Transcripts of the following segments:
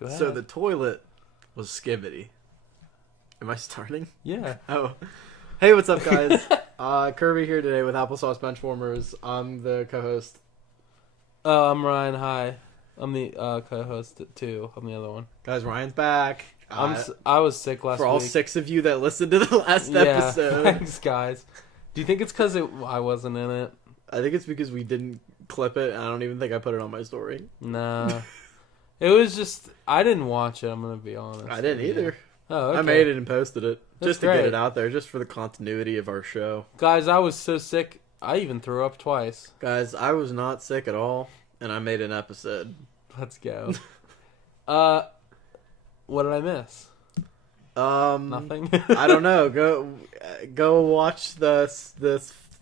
Go ahead. So the toilet was skibbity. Am I starting? Yeah. Oh. Hey, what's up, guys? Kirby here today with Applesauce Benchwarmers. I'm the co-host. I'm Ryan. Hi. I'm the co-host too. I'm the other one. Guys, Ryan's back. I was sick last week. For all 6 of you that listened to the last episode. Thanks, guys. Do you think it's because I wasn't in it? I think it's because we didn't clip it, and I don't even think I put it on my story. Nah. It was just... I didn't watch it, I'm going to be honest. I didn't either. Oh, okay. I made it and posted it. That's just to great. get it out there, just for the continuity of our show. Guys, I was so sick, I even threw up twice. Guys, I was not sick at all, and I made an episode. Let's go. What did I miss? Nothing? I don't know. Go watch this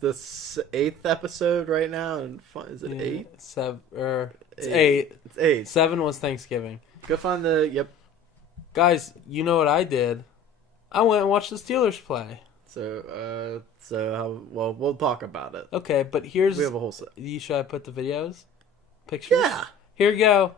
8th episode right now. And is it 8? It's 8. It's 8. 7 was Thanksgiving. Go find the... Yep. Guys, you know what I did? I went and watched the Steelers play. So we'll talk about it. Okay, but here's... We have a whole set. Should I put the videos? Pictures? Yeah. Here we go.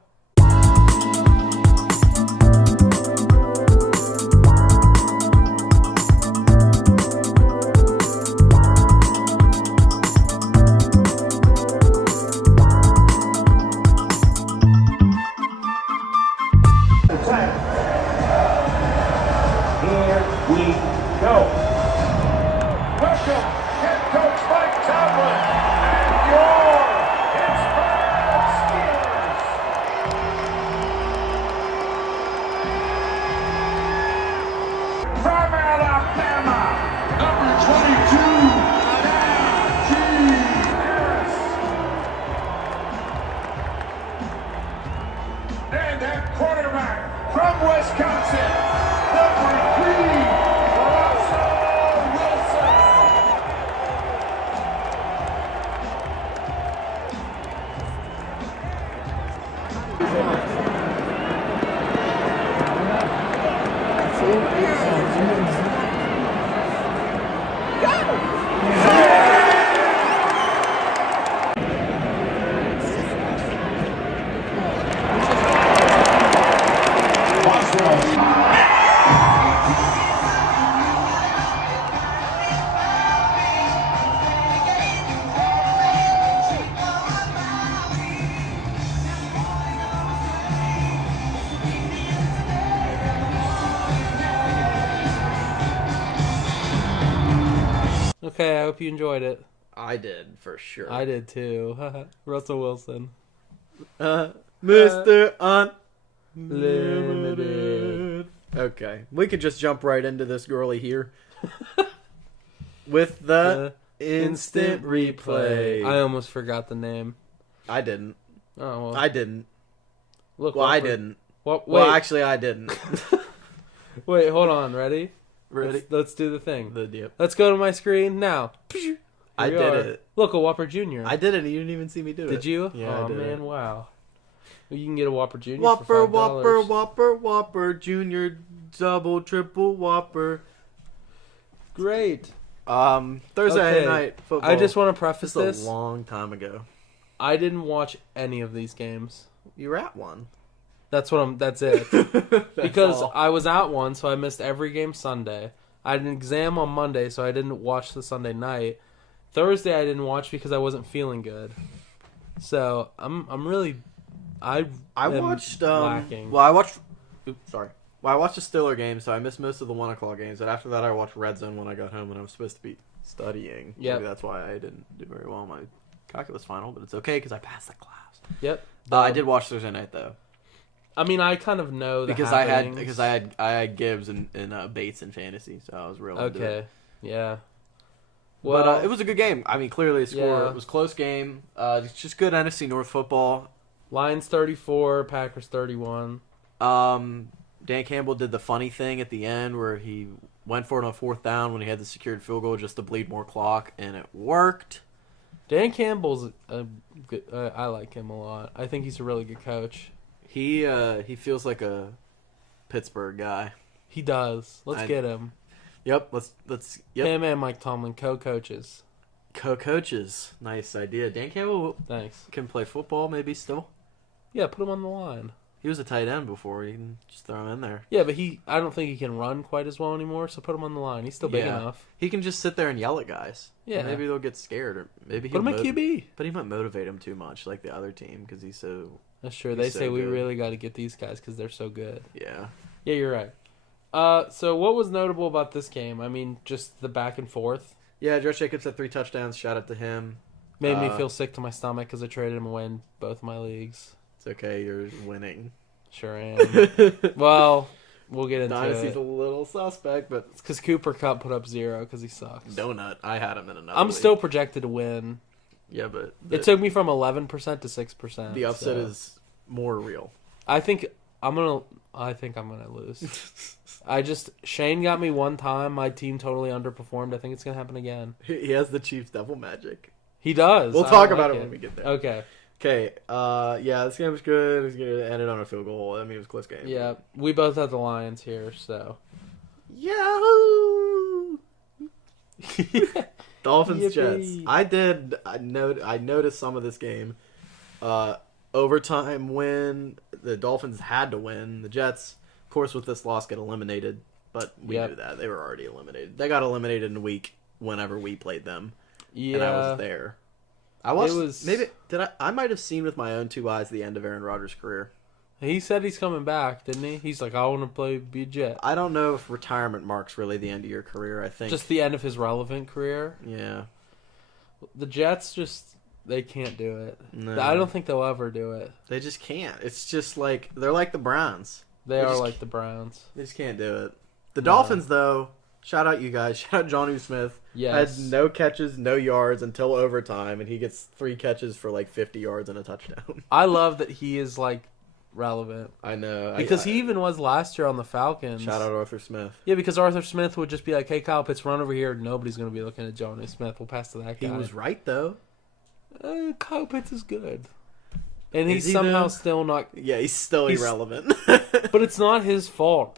Okay, I hope you enjoyed it. I did, for sure. I did too. Russell Wilson. Mr. Unlimited. Okay, we could just jump right into this girly here. With the instant replay. I almost forgot the name. I didn't. Oh, well. I didn't. Look, well, I didn't. Wait. Well, actually, I didn't. Wait, hold on. Ready? Ready? Let's do the thing. Yep. Let's go to my screen now. I did it. Look, a Whopper Jr. I did it. You didn't even see me do it. Did you? Yeah, oh, I did man, wow. Well, you can get a Whopper Jr. Whopper, for $5. Whopper, Whopper, Whopper, Junior, double, triple, Whopper. Great. Thursday night football. I just want to preface this. This a long time ago. I didn't watch any of these games. You were at one. That's it. That's because all. I was at one, so I missed every game Sunday. I had an exam on Monday, so I didn't watch the Sunday night. Thursday I didn't watch because I wasn't feeling good. So I watched lacking. Well, I watched the Steeler game, so I missed most of the 1 o'clock games. But after that, I watched Red Zone when I got home, when I was supposed to be studying. Yep. Maybe that's why I didn't do very well in my calculus final, but it's okay because I passed the class. Yep. I did watch Thursday night though. I mean, I kind of know the because happenings. I had Gibbs and Bates in fantasy, so I was real into it. Yeah. Well, But it was a good game. I mean, clearly the score. Yeah. It was a close game. It's just good NFC North football. Lions 34, Packers 31. Dan Campbell did the funny thing at the end where he went for it on 4th down when he had the secured field goal just to bleed more clock, and it worked. Dan Campbell's a good. I like him a lot. I think he's a really good coach. He feels like a Pittsburgh guy. He does. Let's get him. Yep. Yep. Him and Mike Tomlin, co-coaches. Co-coaches. Nice idea. Dan Campbell Thanks. can play football maybe still. Yeah, put him on the line. He was a tight end before. You can just throw him in there. Yeah, but I don't think he can run quite as well anymore, so put him on the line. He's still big enough. He can just sit there and yell at guys. Yeah. Maybe they'll get scared, or maybe put him at QB. But he might motivate him too much, like the other team, because he's so... That's true. They say we really got to get these guys because they're so good. Yeah. Yeah, you're right. So what was notable about this game? I mean, just the back and forth. Yeah, Josh Jacobs had 3 touchdowns. Shout out to him. Made me feel sick to my stomach because I traded him away in both my leagues. It's okay. You're winning. Sure am. Well, we'll get into Dynasty's it. a little suspect, but... It's because Cooper Kupp put up 0 because he sucks. Donut. I had him in another I'm league. still projected to win. Yeah, but... It took me from 11% to 6%. The upset is more real. I think I'm gonna lose. Shane got me one time. My team totally underperformed. I think it's gonna happen again. He has the Chiefs devil magic. He does. We'll talk about it when we get there. Okay. Okay. Yeah, this game was good. It's gonna end it on a field goal. I mean, it was a close game. Yeah, we both had the Lions here, so. Yahoo! Dolphins Yippee. Jets. I noticed some of this game. Overtime win. The Dolphins had to win. The Jets, of course, with this loss, get eliminated. But we knew that. They were already eliminated. They got eliminated in a week whenever we played them. Yeah. And I was there. I might have seen with my own 2 eyes the end of Aaron Rodgers' career. He said he's coming back, didn't he? He's like, I want to be a Jet. I don't know if retirement marks really the end of your career. I think just the end of his relevant career. Yeah. The Jets they can't do it. No. I don't think they'll ever do it. They just can't. It's just like they're like the Browns. They are like the Browns. They just can't do it. The Dolphins, though, shout out you guys. Shout out Jonnu Smith. Yes. Had no catches, no yards until overtime, and he gets 3 catches for like 50 yards and a touchdown. I love that he is like relevant. I know. Because he even was last year on the Falcons. Shout out Arthur Smith. Yeah, because Arthur Smith would just be like, hey, Kyle Pitts, run over here. Nobody's going to be looking at Jonnu Smith. We'll pass to that guy. He was right, though. Kyle Pitts is good. And he's he somehow though? still not... Yeah, he's still irrelevant. But it's not his fault.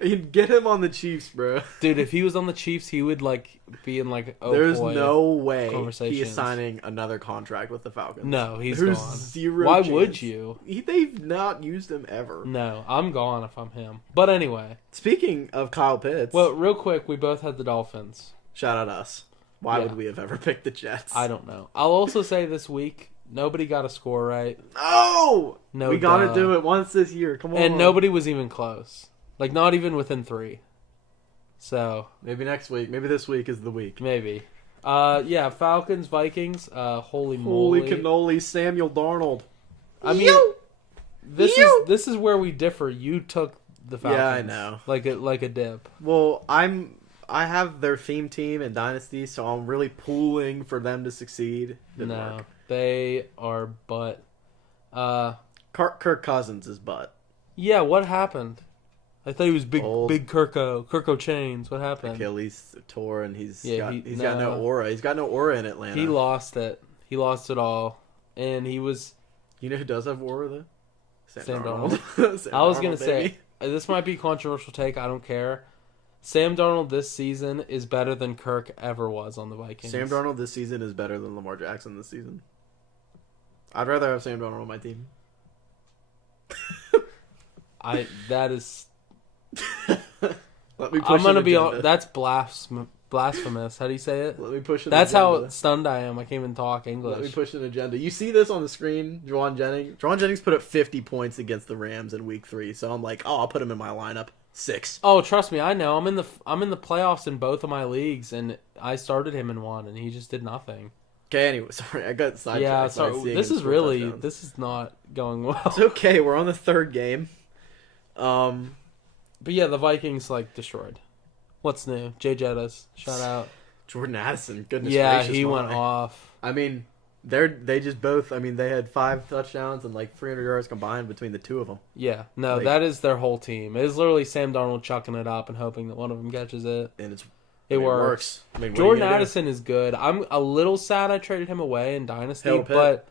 You'd get him on the Chiefs, bro. Dude, if he was on the Chiefs, he would like be in like There's no way conversations. he is signing another contract with the Falcons. No, he's There's gone. Zero Why chance. would you? They've not used him ever. No, I'm gone if I'm him. But anyway. Speaking of Kyle Pitts. Well, real quick, we both had the Dolphins. Shout out us. Why would we have ever picked the Jets? I don't know. I'll also say this week, nobody got a score right. No! We gotta duh. do it once this year. Come on. And nobody was even close. Like, not even within 3. So. Maybe next week. Maybe this week is the week. Maybe. Yeah, Falcons, Vikings. Holy moly. Holy cannoli, Samuel Darnold. I mean, this is where we differ. You took the Falcons. Yeah, I know. Like a dip. Well, I have their theme team in Dynasty, so I'm really pulling for them to succeed. Didn't work. They are butt. Kirk Cousins is butt. Yeah, what happened? I thought he was big Kirko chains. What happened? Achilles tore, and he's got no no. aura. He's got no aura in Atlanta. He lost it. He lost it all. And he was... You know who does have aura, though? Sam Darnold. Sam I was Darnold, going to say, baby. this might be a controversial take. I don't care. Sam Darnold this season is better than Kirk ever was on the Vikings. Sam Darnold this season is better than Lamar Jackson this season. I'd rather have Sam Darnold on my team. That is... Let me push I'm gonna an be agenda. on. That's blasphemous. How do you say it? Let me push an That's agenda. how stunned I am. I can't even talk English. Let me push an agenda. You see this on the screen, Juwan Jennings? Juwan Jennings put up 50 points against the Rams in Week 3, so I'm like, I'll put him in my lineup. 6. Oh, trust me, I know. I'm in the playoffs in both of my leagues, and I started him in one, and he just did nothing. Okay, anyway, sorry, I got sidetracked. Yeah, sorry. This is not going well. It's okay. We're on the 3rd game. But yeah, the Vikings destroyed. What's new? Jay Jettas, shout out. Jordan Addison, goodness yeah, gracious. he went off. I mean, they just both. I mean, they had 5 touchdowns and 300 yards combined between the 2 of them. Yeah, no, that is their whole team. It is literally Sam Darnold chucking it up and hoping that one of them catches it. And it works. I mean, Jordan Addison is good. I'm a little sad I traded him away in Dynasty, but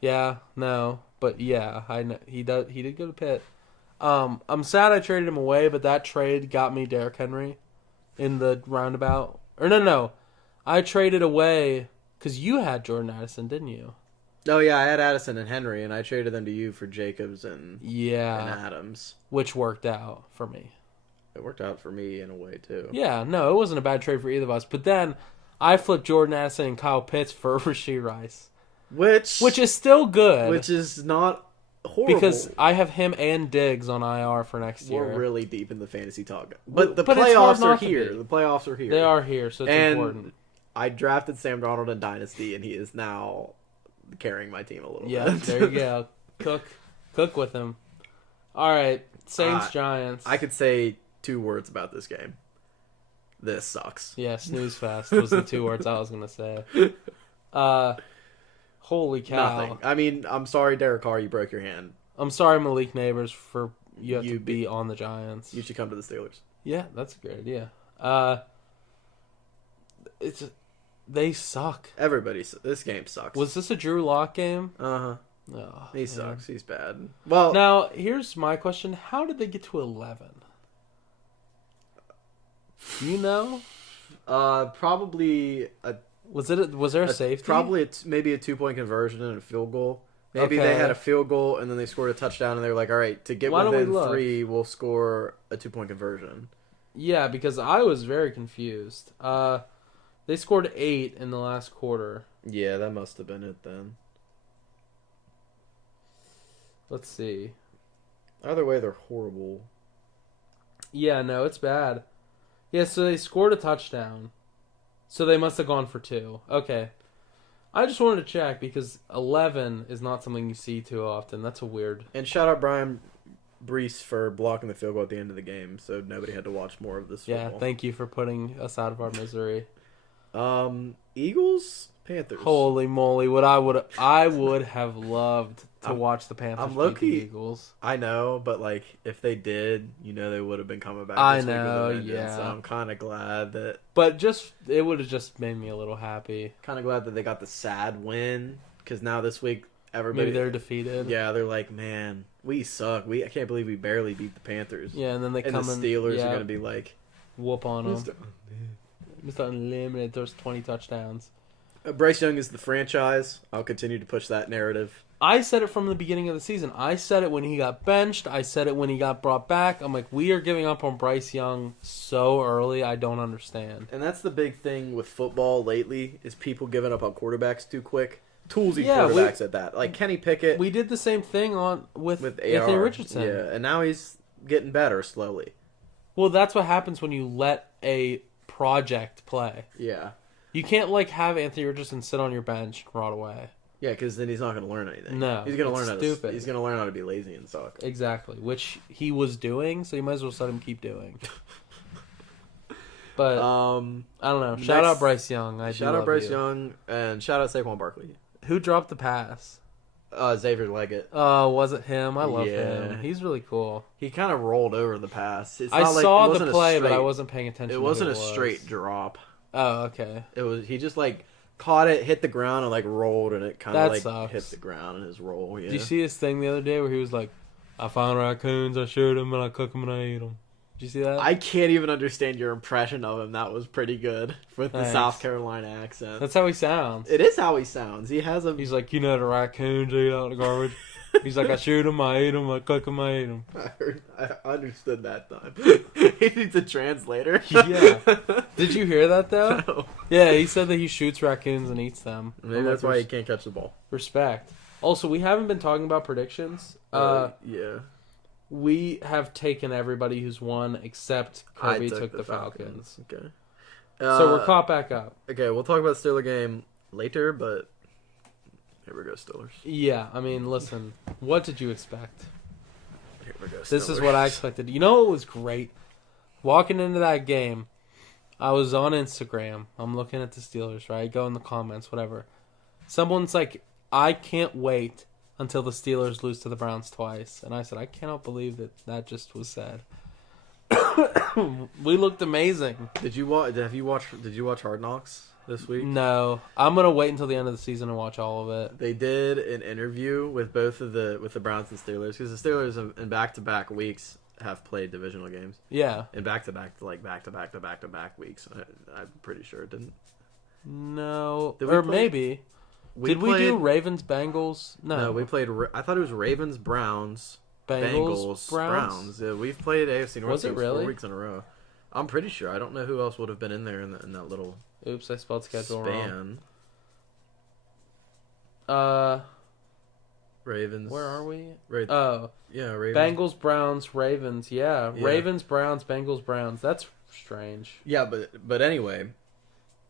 yeah, no, but yeah, I know he did go to Pitt. I'm sad I traded him away, but that trade got me Derrick Henry in the roundabout. Or no, I traded away because you had Jordan Addison, didn't you? Oh yeah, I had Addison and Henry, and I traded them to you for Jacobs and Adams, which worked out for me. It worked out for me in a way too. Yeah, no, it wasn't a bad trade for either of us. But then I flipped Jordan Addison and Kyle Pitts for Rashee Rice, which is still good, which is not horrible because I have him and Diggs on IR for next year. We're really deep in the fantasy talk, but the playoffs are here. The playoffs are here. They are here, so it's important. I drafted Sam Darnold in Dynasty, and he is now carrying my team a little bit. Yeah, there you go. Cook with him. All right, Saints Giants. I could say 2 words about this game. This sucks. Yeah, snooze fest was the 2 words I was gonna say. Holy cow! Nothing. I mean, I'm sorry, Derek Carr, you broke your hand. I'm sorry, Malik Neighbors, for you have to be on the Giants. You should come to the Steelers. Yeah, that's a good idea. They suck. This game sucks. Was this a Drew Lock game? Uh-huh. Oh, he sucks. He's bad. Well, now here's my question: how did they get to 11? Do you know? Probably was there a safety? Probably maybe a 2-point conversion and a field goal. Maybe they had a field goal and then they scored a touchdown and they were like, all right, to get within 3, we'll score a 2-point conversion. Yeah, because I was very confused. They scored 8 in the last quarter. Yeah, that must have been it then. Let's see. Either way, they're horrible. Yeah, no, it's bad. Yeah, so they scored a touchdown. So they must have gone for 2. Okay. I just wanted to check because 11 is not something you see too often. That's a weird... And shout out Brian Brees for blocking the field goal at the end of the game, so nobody had to watch more of this football. Yeah, thank you for putting us out of our misery. Eagles, Panthers. Holy moly! I would have loved to watch the Panthers beat the Eagles. I know, but like if they did, they would have been coming back. I know, yeah. So I'm kind of glad that. But it would have just made me a little happy. Kind of glad that they got the sad win because now this week everybody maybe they're defeated. Yeah, they're like, man, we suck. I can't believe we barely beat the Panthers. Yeah, and then the Steelers are gonna be like, whoop on them. Mr. Unlimited throws 20 touchdowns. Bryce Young is the franchise. I'll continue to push that narrative. I said it from the beginning of the season. I said it when he got benched. I said it when he got brought back. I'm like, we are giving up on Bryce Young so early. I don't understand. And that's the big thing with football lately is people giving up on quarterbacks too quick. Toolsy quarterbacks at that. Like Kenny Pickett. We did the same thing with Anthony AR. Richardson. Yeah, and now he's getting better slowly. Well, that's what happens when you let a project play. Yeah. You can't have Anthony Richardson sit on your bench and rot away. Yeah, because then he's not going to learn anything. No, he's going to learn stupid. He's going to learn how to be lazy and suck. Exactly, which he was doing, so you might as well let him keep doing. But I don't know. Shout out Bryce Young. Shout out Bryce Young and shout out Saquon Barkley. Who dropped the pass? Xavier Leggett. Oh, was it him? I love him. He's really cool. He kind of rolled over the pass. I saw the play, but I wasn't paying attention. It wasn't a straight drop. Oh, okay. He just caught it, hit the ground, and rolled, and it kind of hit sucks. the ground in his roll. Yeah. Did you see his thing the other day where he was like, "I found raccoons, I shoot them, and I cook them, and I eat them." Did you see that? I can't even understand your impression of him. That was pretty good with the South Carolina accent. That's how he sounds. It is how he sounds. He's like, the raccoons eat out the garbage. He's like, I shoot them, I eat them, I cook them, I eat them. I understood that time. He needs a translator. Yeah. Did you hear that, though? No. Yeah, he said that he shoots raccoons and eats them. Maybe that's why he can't catch the ball. Respect. Also, we haven't been talking about predictions. Yeah. We have taken everybody who's won except Kirby took the Falcons. Okay. So we're caught back up. Okay, we'll talk about the Steelers game later, but here we go, Steelers. Yeah, I mean, listen, what did you expect? Here we go, Steelers. This is what I expected. You know what was great? Walking into that game, I was on Instagram. I'm looking at the Steelers, right? Go in the comments, whatever. Someone's like, I can't wait until the Steelers lose to the Browns twice. And I said, I cannot believe that just was said. We looked amazing. Did you watch Hard Knocks this week? No. I'm going to wait until the end of the season and watch all of it. They did an interview with both of the Browns and Steelers because the Steelers in back-to-back weeks have played divisional games. Yeah. And back-to-back weeks. I'm pretty sure it didn't. No. Did we or play? maybe. Did we do Ravens Bengals? No, we played. I thought it was Ravens Browns. Bengals Browns. Yeah, we've played AFC North Was it really? 4 weeks in a row. I'm pretty sure. I don't know who else would have been in there in that little. Oops, I spelled schedule span. wrong. Ravens. Where are we? Yeah, Ravens. Bengals Browns Ravens. Yeah, Ravens Browns Bengals Browns. That's strange. Yeah, but anyway,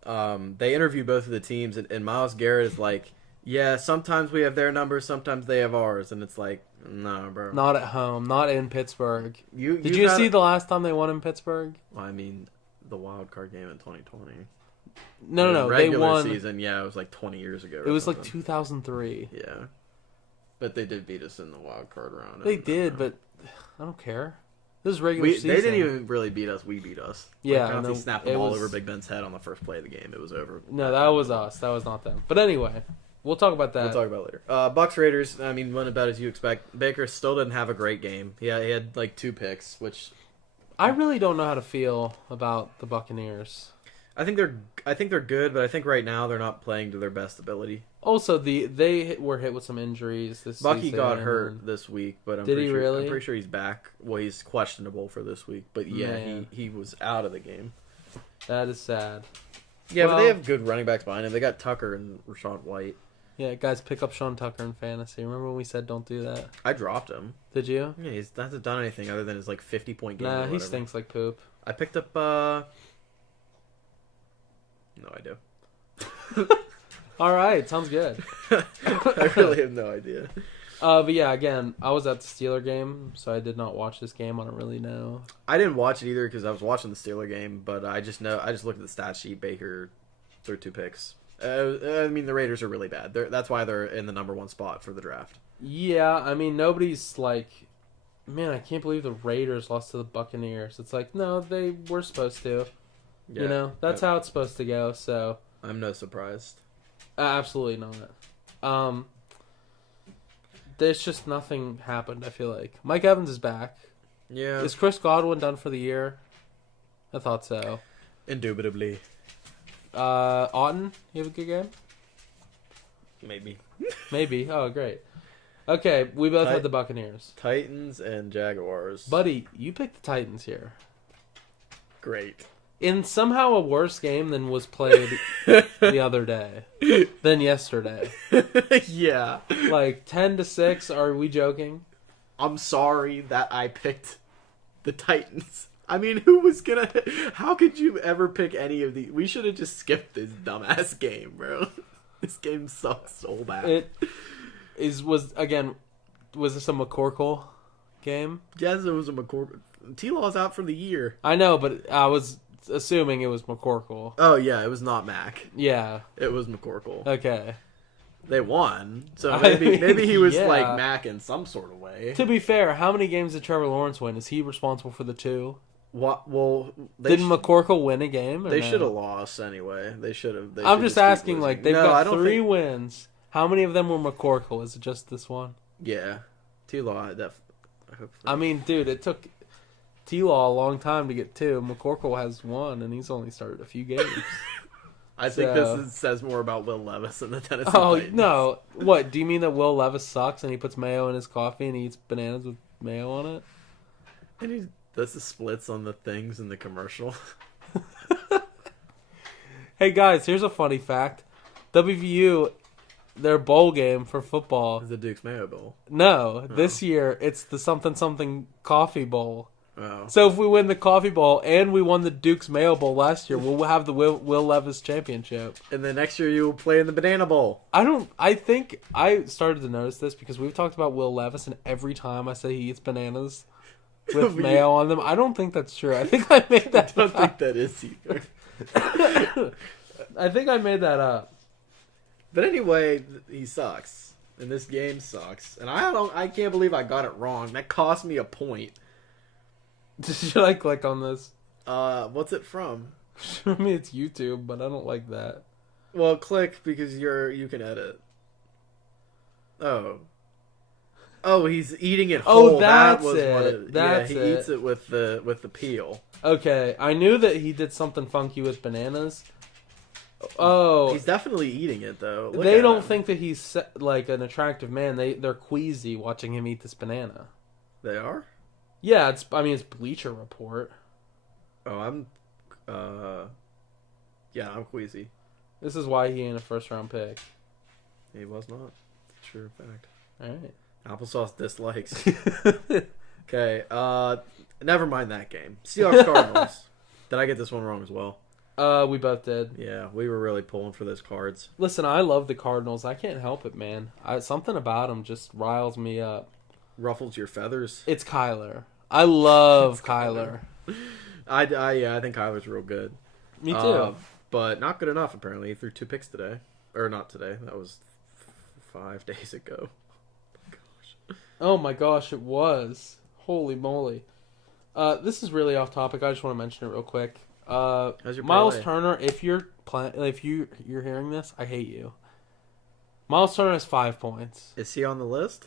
they interview both of the teams, and Myles Garrett is like, yeah, sometimes we have their numbers, sometimes they have ours, and it's like, no, bro. Not at home, not in Pittsburgh. Did you you see the last time they won in Pittsburgh? Well, I mean, the wild card game in 2020. No. Regular They won. season, yeah, it was like 20 years ago. It was like 2003. Yeah. But they did beat us in the wild card round. They did, but I don't care. This is regular season. They didn't even really beat us. We beat us. Yeah. They snapped the ball over Big Ben's head on the first play of the game. It was over. No, that was us. That was not them. But anyway, we'll talk about that. We'll talk about it later. Bucks Raiders, I mean, went about as you expect. Baker still didn't have a great game. Yeah, he had like 2 picks, which... I really don't know how to feel about the Buccaneers. I think they're good, but I think right now they're not playing to their best ability. Also, they were hit with some injuries this season. Bucky got hurt this week, but I'm pretty sure he's back. Well, he's questionable for this week, but yeah, he was out of the game. That is sad. Yeah, but they have good running backs behind him. They got Tucker and Rachaad White. Yeah, guys, pick up Sean Tucker in fantasy. Remember when we said don't do that? I dropped him. Did you? Yeah, he hasn't done anything other than his like 50-point game. Nah, he stinks like poop. I picked up. No, I do. All right, sounds good. I really have no idea. But yeah, again, I was at the Steeler game, so I did not watch this game. I don't really know. I didn't watch it either because I was watching the Steeler game, but I just looked at the stat sheet. Baker threw 2 picks. I mean, the Raiders are really bad. That's why they're in the number 1 spot for the draft. Yeah, I mean, nobody's like, man, I can't believe the Raiders lost to the Buccaneers. It's like, no, they were supposed to. Yeah, you know, that's how it's supposed to go. So I'm no surprised. Absolutely not. There's just nothing happened. I feel like Mike Evans is back. Yeah. Is Chris Godwin done for the year? I thought so. Indubitably. Auden, you have a good game? Maybe. Maybe. Oh, great. Okay, we both had the Buccaneers. Titans and Jaguars. Buddy, you picked the Titans here. Great. In somehow a worse game than was played the other day. Than yesterday. Yeah. Like 10-6, are we joking? I'm sorry that I picked the Titans. I mean, who was gonna... How could you ever pick any of these? We should have just skipped this dumbass game, bro. This game sucks so bad. Was this a McCorkle game? Yes, it was a McCorkle. T-Law's out for the year. I know, but I was assuming it was McCorkle. Oh, yeah, it was not Mac. Yeah. It was McCorkle. Okay. They won, so maybe he was like Mac in some sort of way. To be fair, how many games did Trevor Lawrence win? Is he responsible for the 2? What? Well, didn't McCorkle win a game? They should have lost anyway. They should have. I'm just asking. Like they've got 3 wins. How many of them were McCorkle? Is it just this one? Yeah, T-Law. I mean, dude, it took T-Law a long time to get 2. McCorkle has 1, and he's only started a few games. I think this says more about Will Levis than the Tennessee Titans. No. What, do you mean that Will Levis sucks and he puts mayo in his coffee and he eats bananas with mayo on it? And he does the splits on the things in the commercial. Hey, guys, here's a funny fact. WVU, their bowl game for football... is the Duke's Mayo Bowl. No, this year it's the something coffee bowl. Oh. So if we win the Coffee Bowl and we won the Duke's Mayo Bowl last year, we'll have the Will Levis Championship. And then next year you'll play in the Banana Bowl. I think I started to notice this because we've talked about Will Levis, and every time I say he eats bananas with mayo on them, I don't think that's true. I think I made that I don't think that is either. I think I made that up. But anyway, he sucks. And this game sucks. And I can't believe I got it wrong. That cost me a point. Should I click on this? What's it from? I mean, it's YouTube, but I don't like that. Well, click because you can edit. Oh, he's eating it whole. Oh, that's he it. eats it with the peel. Okay, I knew that he did something funky with bananas. Oh, he's definitely eating it though. They don't think that he's like an attractive man. They're queasy watching him eat this banana. They are? Yeah, it's Bleacher Report. Oh, I'm queasy. This is why he ain't a first round pick. He was not. True fact. Alright. Applesauce dislikes. Okay, never mind that game. Seahawks Cardinals. Did I get this one wrong as well? We both did. Yeah, we were really pulling for those cards. Listen, I love the Cardinals. I can't help it, man. Something about them just riles me up. Ruffles your feathers. It's Kyler. I love Kyler. I think Kyler's real good. Me too. But not good enough, apparently. He threw 2 picks today. Or not today. That was 5 days ago. Oh my gosh, it was. Holy moly. This is really off topic. I just want to mention it real quick. How's your Miles parlay? Turner, if you're hearing this, I hate you. Miles Turner has 5 points. Is he on the list?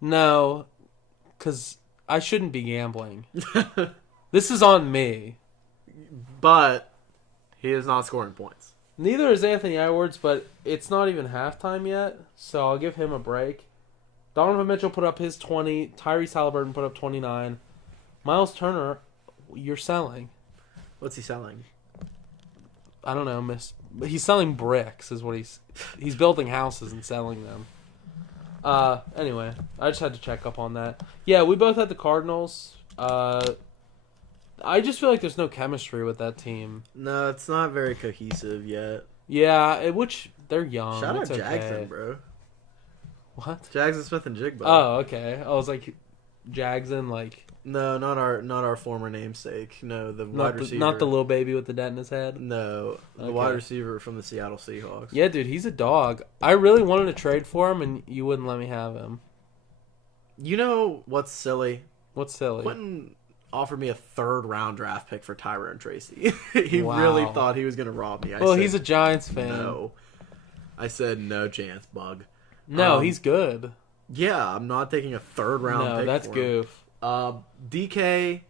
No, because I shouldn't be gambling. This is on me. But he is not scoring points. Neither is Anthony Edwards, but it's not even halftime yet, so I'll give him a break. Donovan Mitchell put up his 20. Tyrese Halliburton put up 29. Miles Turner, you're selling. What's he selling? I don't know, he's selling bricks is what he's building houses and selling them. Anyway, I just had to check up on that. Yeah, we both had the Cardinals. I just feel like there's no chemistry with that team. No, it's not very cohesive yet. Yeah, which they're young. Shout out it's okay. Jackson, bro. What? Jackson Smith and Jigba. Oh, okay. I was like, Jackson, like No, not our former namesake. No, the wide receiver. Not the little baby with the dent in his head. No, the wide receiver from the Seattle Seahawks. Yeah, dude, he's a dog. I really wanted to trade for him, and you wouldn't let me have him. You know what's silly? What's silly? Quentin offered me a 3rd-round draft pick for Tyrone Tracy. He really thought he was going to rob me. I said, he's a Giants fan. No. I said, no chance, bug. No, he's good. Yeah, I'm not taking a 3rd-round pick. No, that's goof. DK,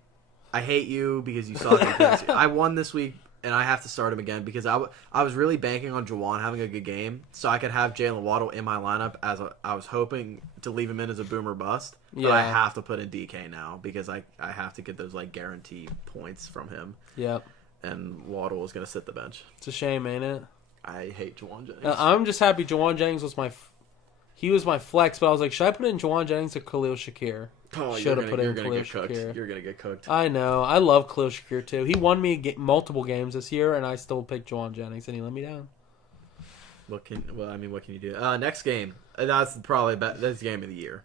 I hate you because you saw it. I won this week, and I have to start him again because I was really banking on Juwan having a good game so I could have Jalen Waddle in my lineup I was hoping to leave him in as a boomer bust. But I have to put in DK now because I have to get those like guaranteed points from him. Yep. And Waddle was going to sit the bench. It's a shame, ain't it? I hate Juwan Jennings. I'm just happy Juwan Jennings was he was my flex, but I was like, should I put in Juwan Jennings or Khalil Shakir? Oh, should have put in Khalil Shakir. You're going to get cooked. I know. I love Khalil Shakir too. He won me multiple games this year, and I still picked Juwan Jennings, and he let me down. What can you do? Next game. That's probably that's the game of the year.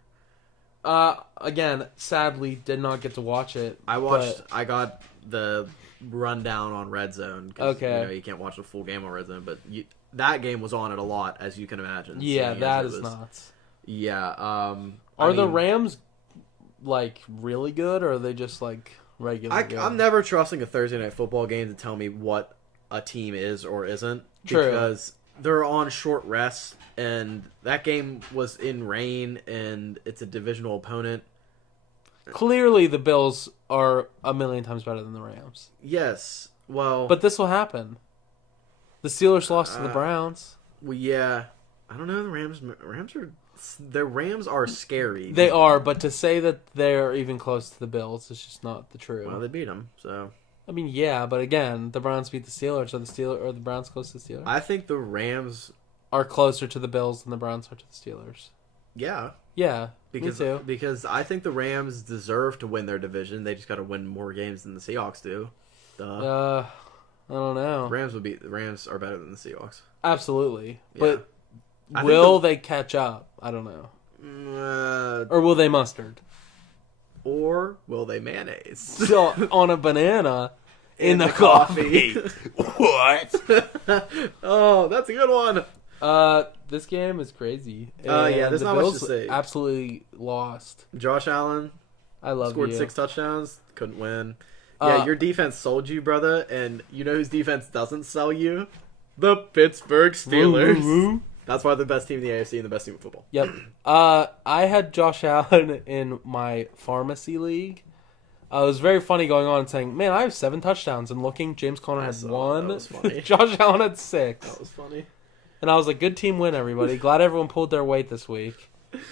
Again, sadly, did not get to watch it. I got the rundown on Red Zone. Okay. You can't watch the full game on Red Zone, but that game was on it a lot, as you can imagine. Yeah, that is nuts. Yeah. Are the Rams like really good, or are they just like regular? I'm never trusting a Thursday night football game to tell me what a team is or isn't. True. Because they're on short rest, and that game was in rain, and it's a divisional opponent. Clearly, the Bills are a million times better than the Rams. Yes. Well, but this will happen. The Steelers lost to the Browns. Well, yeah. I don't know. The Rams are scary. They are, but to say that they're even close to the Bills is just not the truth. Well, they beat them, so. I mean, yeah, but again, the Browns beat the Steelers. Are the Browns close to the Steelers? I think the Rams are closer to the Bills than the Browns are to the Steelers. Yeah. Yeah, me too. Because I think the Rams deserve to win their division. They just got to win more games than the Seahawks do. I don't know. The Rams are better than the Seahawks. Absolutely. Yeah. But will they catch up? I don't know. Or will they mustard? Or will they mayonnaise? So, on a banana in the coffee. What? Oh, that's a good one. This game is crazy. Yeah, there's not much to say. Absolutely lost. Josh Allen. I love scored you. 6 touchdowns. Couldn't win. Yeah, your defense sold you, brother. And you know whose defense doesn't sell you? The Pittsburgh Steelers. Woo, woo, woo. That's why they're the best team in the AFC and the best team in football. Yep. I had Josh Allen in my pharmacy league. It was very funny going on and saying, "Man, I have 7 touchdowns," and looking, James Conner had 1. That was funny. Josh Allen had 6. That was funny. And I was like, "Good team win, everybody. Glad everyone pulled their weight this week."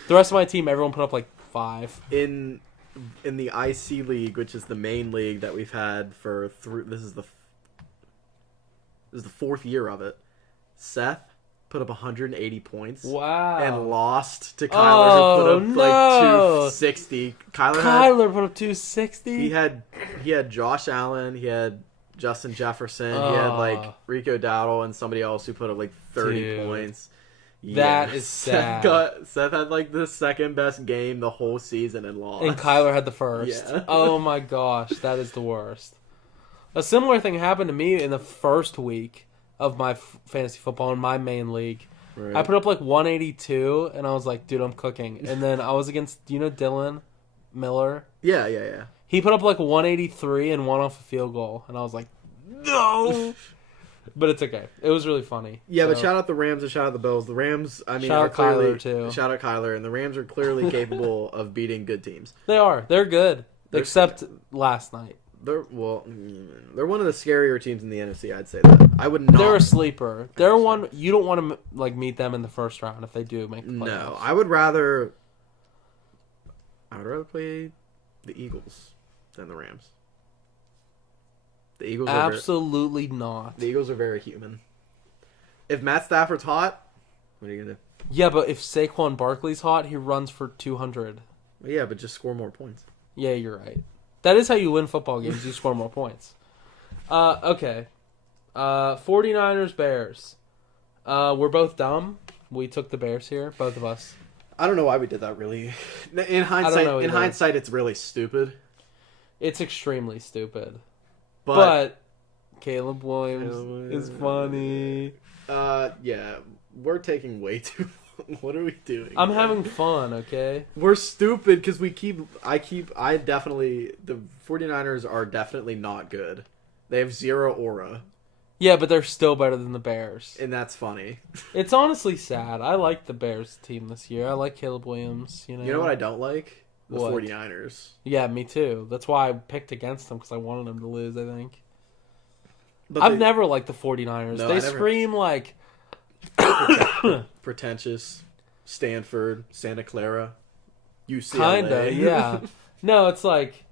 The rest of my team, everyone put up like 5. In the IC league, which is the main league that we've had for this is the 4th year of it. Seth put up 180 points. Wow. And lost to Kyler, who put up like 260. Kyler put up 260? He had Josh Allen, he had Justin Jefferson, he had like Rico Dowdle and somebody else who put up like 30 points. Yeah. That is sad. Seth had like the second best game the whole season and lost. And Kyler had the first. Yeah. Oh my gosh, that is the worst. A similar thing happened to me in the first week of my fantasy football in my main league. Right. I put up like 182, and I was like, dude, I'm cooking. And then I was against, Dylan Miller? Yeah. He put up like 183 and won off a field goal. And I was like, no! But it's okay. It was really funny. Yeah, but shout out the Rams and shout out the Bills. The Rams, I mean, shout out Kyler, too. Shout out Kyler. And the Rams are clearly capable of beating good teams. They are. They're good. Except last night. They're one of the scarier teams in the NFC. I'd say that. I would not. They're a sleeper. They're one you don't want to like meet them in the first round if they do make the playoffs. No, I would rather play the Eagles than the Rams. The Eagles absolutely not. The Eagles are very human. If Matt Stafford's hot, what are you gonna do? Yeah, but if Saquon Barkley's hot, he runs for 200. Yeah, but just score more points. Yeah, you're right. That is how you win football games. You score more points. Okay. 49ers, Bears. We're both dumb. We took the Bears here, both of us. I don't know why we did that, really. In hindsight, it's really stupid. It's extremely stupid. But Caleb Williams is funny. Yeah. We're taking way too long. What are we doing? I'm having fun, okay? We're stupid because the 49ers are definitely not good. They have 0 aura. Yeah, but they're still better than the Bears. And that's funny. It's honestly sad. I like the Bears team this year. I like Caleb Williams, You know what I don't like? The what? 49ers. Yeah, me too. That's why I picked against them because I wanted them to lose, I think. But I've never liked the 49ers. No, they scream like... pretentious, Stanford, Santa Clara, UCLA. Kinda, yeah. No, it's like,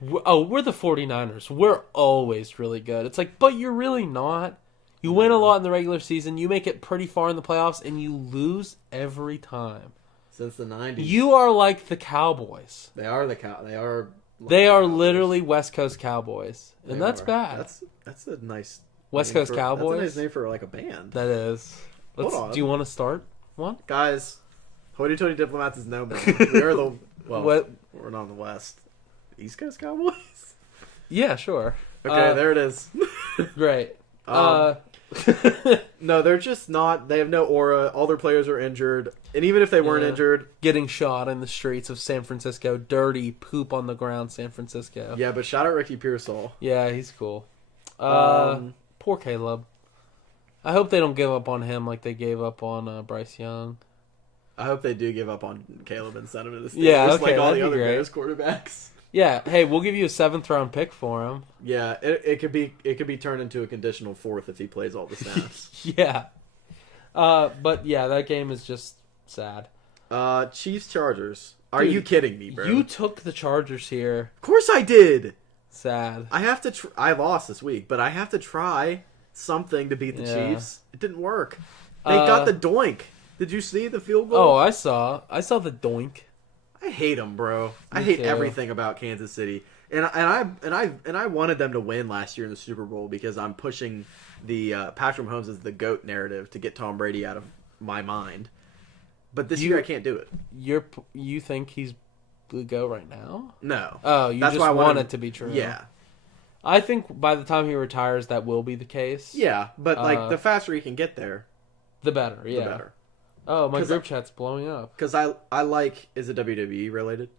we're the 49ers. We're always really good. It's like, but you're really not. You win a lot in the regular season. You make it pretty far in the playoffs, and you lose every time. Since the 90s. You are like the Cowboys. They are They are literally West Coast Cowboys, and that's bad. That's a nice West Coast Cowboys. That's a nice name for like a band. That is. Hold on. Do you want to start one? Guys, Hoity-Toity Diplomats is no more. We are the we're not in the West. East Coast Cowboys? Yeah, sure. Okay, there it is. Great. No, they're just not. They have no aura. All their players are injured. And even if they weren't injured... Getting shot in the streets of San Francisco. Dirty, poop on the ground San Francisco. Yeah, but shout out Ricky Pearsall. Yeah, he's cool. Poor Caleb. I hope they don't give up on him like they gave up on Bryce Young. I hope they do give up on Caleb and send him to the Steelers, yeah, okay, like all the other Bears quarterbacks. Yeah, hey, we'll give you a 7th round pick for him. Yeah, it could be turned into a conditional 4th if he plays all the snaps. Yeah. But yeah, that game is just sad. Chiefs Chargers. Are you kidding me, bro? You took the Chargers here. Of course I did. Sad. I have to. I lost this week, but I have to try something to beat the Chiefs. It didn't work. They got the doink. Did you see the field goal? Oh, I saw the doink. I hate them, bro. I hate everything about Kansas City, and I wanted them to win last year in the Super Bowl because I'm pushing the Patrick Mahomes as the GOAT narrative to get Tom Brady out of my mind. But this year I can't do it. You think he's the GOAT right now? No. Oh, that's just want it to be true. Yeah. I think by the time he retires, that will be the case. Yeah, but like the faster he can get there, the better. Yeah. The better. Oh, my group chat's blowing up. Because I like... Is it WWE related?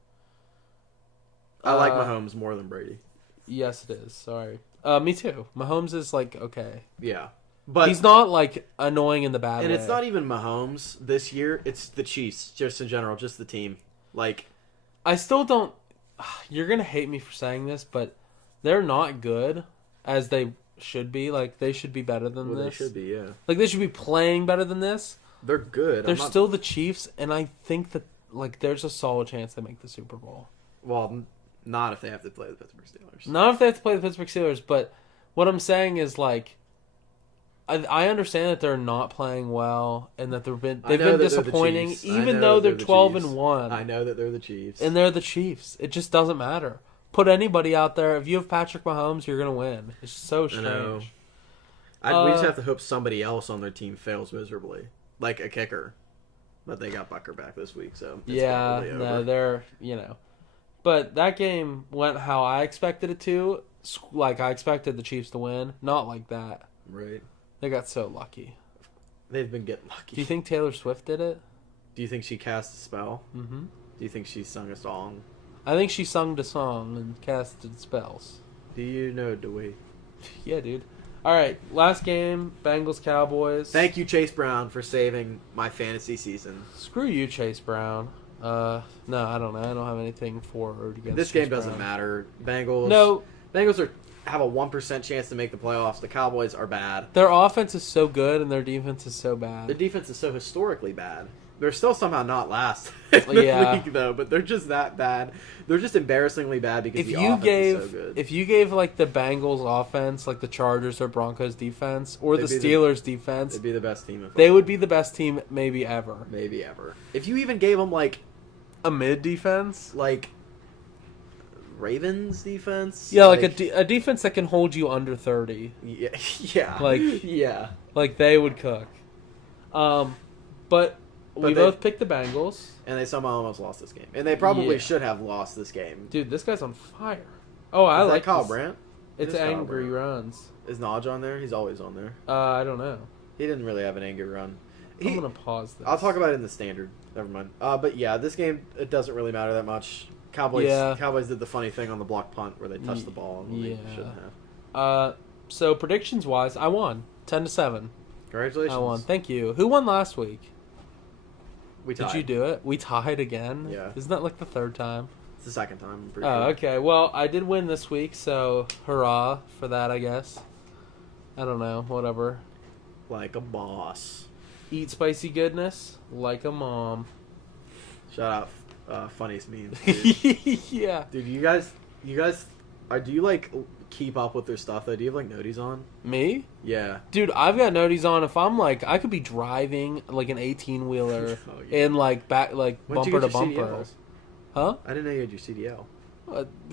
I like Mahomes more than Brady. Yes, it is. Sorry. Me too. Mahomes is like, okay. Yeah. But he's not like annoying in the bad way. And it's not even Mahomes this year. It's the Chiefs, just in general, just the team. Like... I still don't... you're gonna hate me for saying this, but they're not good as they should be. Like they should be better than this. They should be, yeah. Like they should be playing better than this. They're good. They're still the Chiefs, and I think that like there's a solid chance they make the Super Bowl. Well, not if they have to play the Pittsburgh Steelers. Not if they have to play the Pittsburgh Steelers, but what I'm saying is like I understand that they're not playing well and that they've been disappointing, even though they're 12-1. I know that they're the Chiefs, and they're the Chiefs. It just doesn't matter. Put anybody out there. If you have Patrick Mahomes, you're gonna win. It's so strange. We just have to hope somebody else on their team fails miserably, like a kicker. But they got Bucker back this week, so it's probably over. No, they're But that game went how I expected it to. Like I expected the Chiefs to win, not like that. Right. They got so lucky. They've been getting lucky. Do you think Taylor Swift did it? Do you think she cast a spell? Mm-hmm. Do you think she sung a song? I think she sung the song and casted spells. Do you know Dewey? Yeah, dude. All right, last game, Bengals Cowboys. Thank you, Chase Brown, for saving my fantasy season. Screw you, Chase Brown. No, I don't know. I don't have anything for or against. This game doesn't matter. Bengals. No. Bengals have a 1% chance to make the playoffs. The Cowboys are bad. Their offense is so good and their defense is so bad. The defense is so historically bad. They're still somehow not last in the league, though, but they're just that bad. They're just embarrassingly bad because the offense is so good. If you gave, like, the Bengals offense, like the Chargers or Broncos defense, or the Steelers defense... They'd be the best team. They would be the best team maybe ever. Maybe ever. If you even gave them, like... a mid-defense? Like... Ravens defense? Yeah, like a defense that can hold you under 30. Yeah. Yeah. Like... yeah. Like, they would cook. But we both picked the Bengals. And they somehow almost lost this game. And they probably should have lost this game. Dude, this guy's on fire. Oh, I like Kyle Brandt? It's Angry Runs. Is Naj on there? He's always on there. I don't know. He didn't really have an angry run. I'm going to pause this. I'll talk about it in the standard. Never mind. But yeah, this game, it doesn't really matter that much. Cowboys did the funny thing on the block punt where they touched the ball and they shouldn't have. So predictions-wise, I won. 10-7. Congratulations. I won. Thank you. Who won last week? We tied. Did you do it? We tied again? Yeah. Isn't that like the third time? It's the second time, I'm pretty sure. sure. Okay. Well, I did win this week, so hurrah for that, I guess. I don't know. Whatever. Like a boss. Eat spicy goodness like a mom. Shout out funniest memes. Dude. Yeah. Dude, you guys do you like keep up with their stuff though? Do you have like noties on? Me? Yeah. Dude, I've got noties on. If I'm like, I could be driving like an 18-wheeler in like back like bumper to bumper. CDLs? Huh? I didn't know you had your CDL.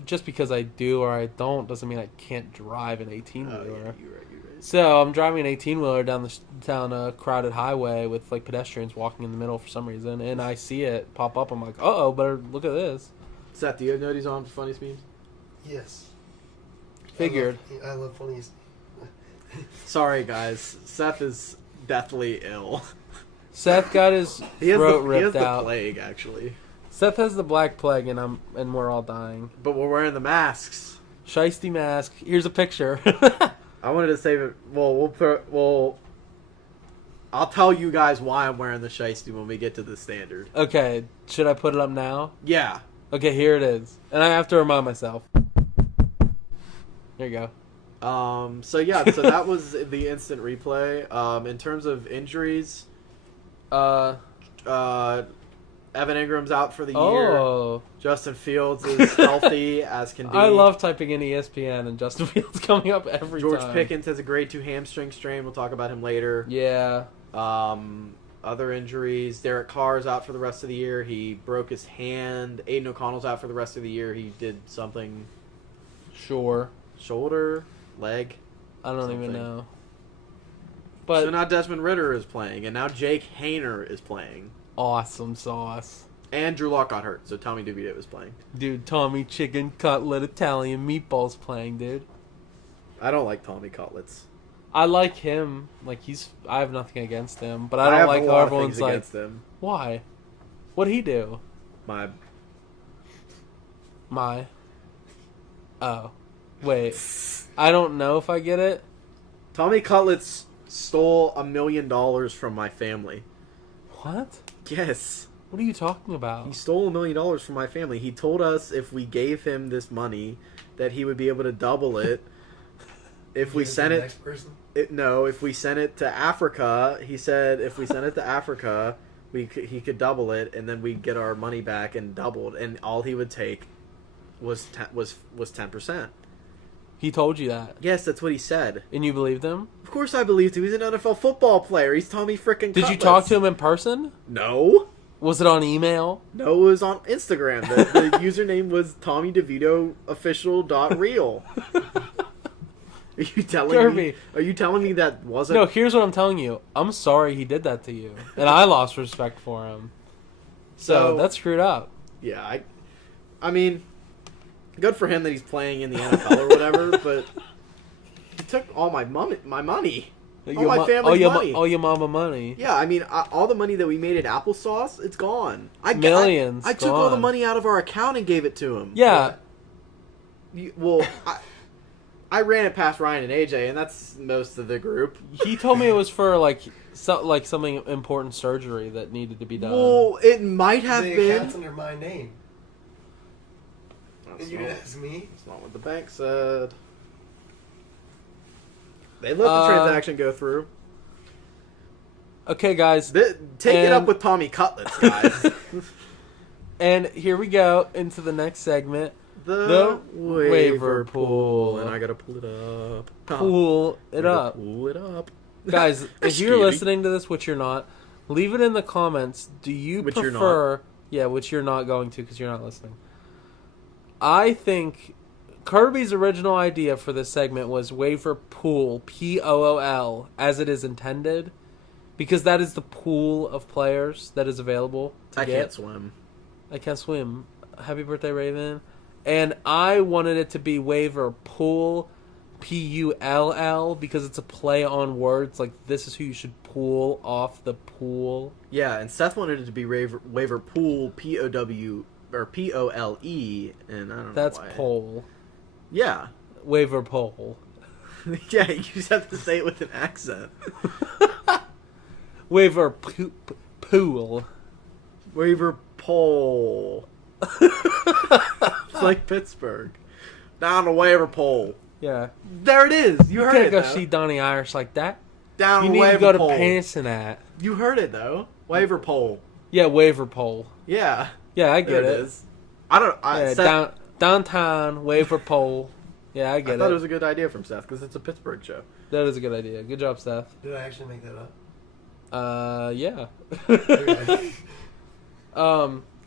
Just because I do or I don't doesn't mean I can't drive an 18-wheeler. Oh, yeah, you're right. So I'm driving an 18-wheeler down a crowded highway with like pedestrians walking in the middle for some reason, and I see it pop up. I'm like, uh-oh, better look at this. Seth, do you have noties on for funniest memes? Yes. Figured. I love funniest. Sorry, guys. Seth is deathly ill. Seth got his throat ripped out. He has the plague, actually. Seth has the Black Plague, and we're all dying. But we're wearing the masks. Shiesty mask. Here's a picture. I wanted to save it. Well, I'll tell you guys why I'm wearing the shiesty when we get to the standard. Okay. Should I put it up now? Yeah. Okay, here it is. And I have to remind myself. There you go. So that was the instant replay. In terms of injuries, Evan Ingram's out for the year. Justin Fields is healthy as can be. I love typing in ESPN and Justin Fields coming up every time. George Pickens has a grade 2 hamstring strain. We'll talk about him later. Yeah. Other injuries. Derek Carr's out for the rest of the year. He broke his hand. Aiden O'Connell's out for the rest of the year. He did something. Sure. Shoulder? Leg? I don't even know. But so now Desmond Ridder is playing, and now Jake Haener is playing. Awesome sauce. And Drew Lock got hurt, so Tommy DeVito was playing. Dude, Tommy Chicken Cutlet Italian Meatballs playing, dude. I don't like Tommy Cutlets. I like him. Like, I have nothing against him, but I don't like how everyone's like, against him. Why? What'd he do? My. Oh. Wait. I don't know if I get it. Tommy Cutlets stole $1 million from my family. What? Yes. What are you talking about? He stole $1 million from my family. He told us if we gave him this money, that he would be able to double it. If we sent it, next person? if we sent it to Africa, he said if we sent it to Africa, he could double it, and then we'd get our money back and doubled, and all he would take was 10%. He told you that. Yes, that's what he said. And you believed him? Of course I believed him. He's an NFL football player. He's Tommy frickin' Did you talk to him in person? No. Was it on email? No, it was on Instagram. The username was TommyDeVitoOfficial.real. Are you telling me? Are you telling me that wasn't? No, here's what I'm telling you. I'm sorry he did that to you, and I lost respect for him. So that's screwed up. Yeah, I mean, good for him that he's playing in the NFL or whatever. But he took all my money, all my family's money, all your mama money. Yeah, I mean, all the money that we made at Applesauce, it's gone. Millions. I took all the money out of our account and gave it to him. Yeah. I ran it past Ryan and AJ, and that's most of the group. He told me it was for something important surgery that needed to be done. Well, it might have the been. account's under my name. And you didn't ask me? That's not what the bank said. They let the transaction go through. Okay, guys. Take it up with Tommy Cutlets, guys. And here we go into the next segment. The waiver pool. And I gotta pull it up. Pull it up. Pull it up. Guys, if you're listening to this, which you're not, leave it in the comments. Do you prefer... You're not. Yeah, which you're not going to because you're not listening. I think Kirby's original idea for this segment was waiver pool, Pool, as it is intended, because that is the pool of players that is available to get. I can't swim. I can't swim. Happy birthday, Raven. And I wanted it to be waiver pool, Pull, because it's a play on words. Like, this is who you should pull off the pool. Yeah, and Seth wanted it to be waiver pool, Pow, or Pole, and I don't know That's why. poll. Yeah. Waiver poll. Yeah, you just have to say it with an accent. Waiver pool. Waiver pole. It's like Pittsburgh. Down the waiver pole. Yeah. There it is. You heard can't it, go though. see Donnie Irish like that. Down You the need waiver to go to pole. Pansinat. You heard it, though. Waiver pole. Yeah, waiver pole. Yeah. Yeah, I get There it. it is. I don't... Yeah, downtown waiver pole. Yeah, I get I thought it was a good idea from Seth, because it's a Pittsburgh show. That is a good idea. Good job, Seth. Did I actually make that up? Yeah. Okay.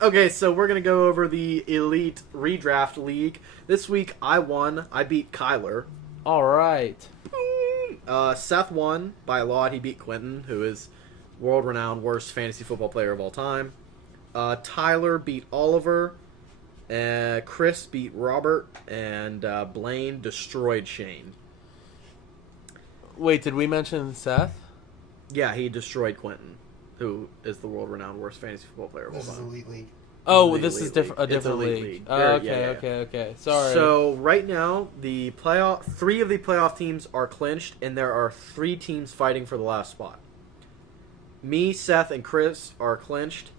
Okay, so we're going to go over the Elite Redraft League. This week, I won. I beat Kyler. All right. Seth won by a lot. He beat Quentin, who is world-renowned worst fantasy football player of all time. Tyler beat Oliver. Chris beat Robert. And Blaine destroyed Shane. Wait, did we mention Seth? Yeah, he destroyed Quentin, who is the world-renowned worst fantasy football player of all This is time. Elite League. Oh, Elite this is League. a It's different Elite league. League. Oh, Yeah, okay, okay. Sorry. So right now, the three of the playoff teams are clinched, and there are 3 teams fighting for the last spot. Me, Seth, and Chris are clinched,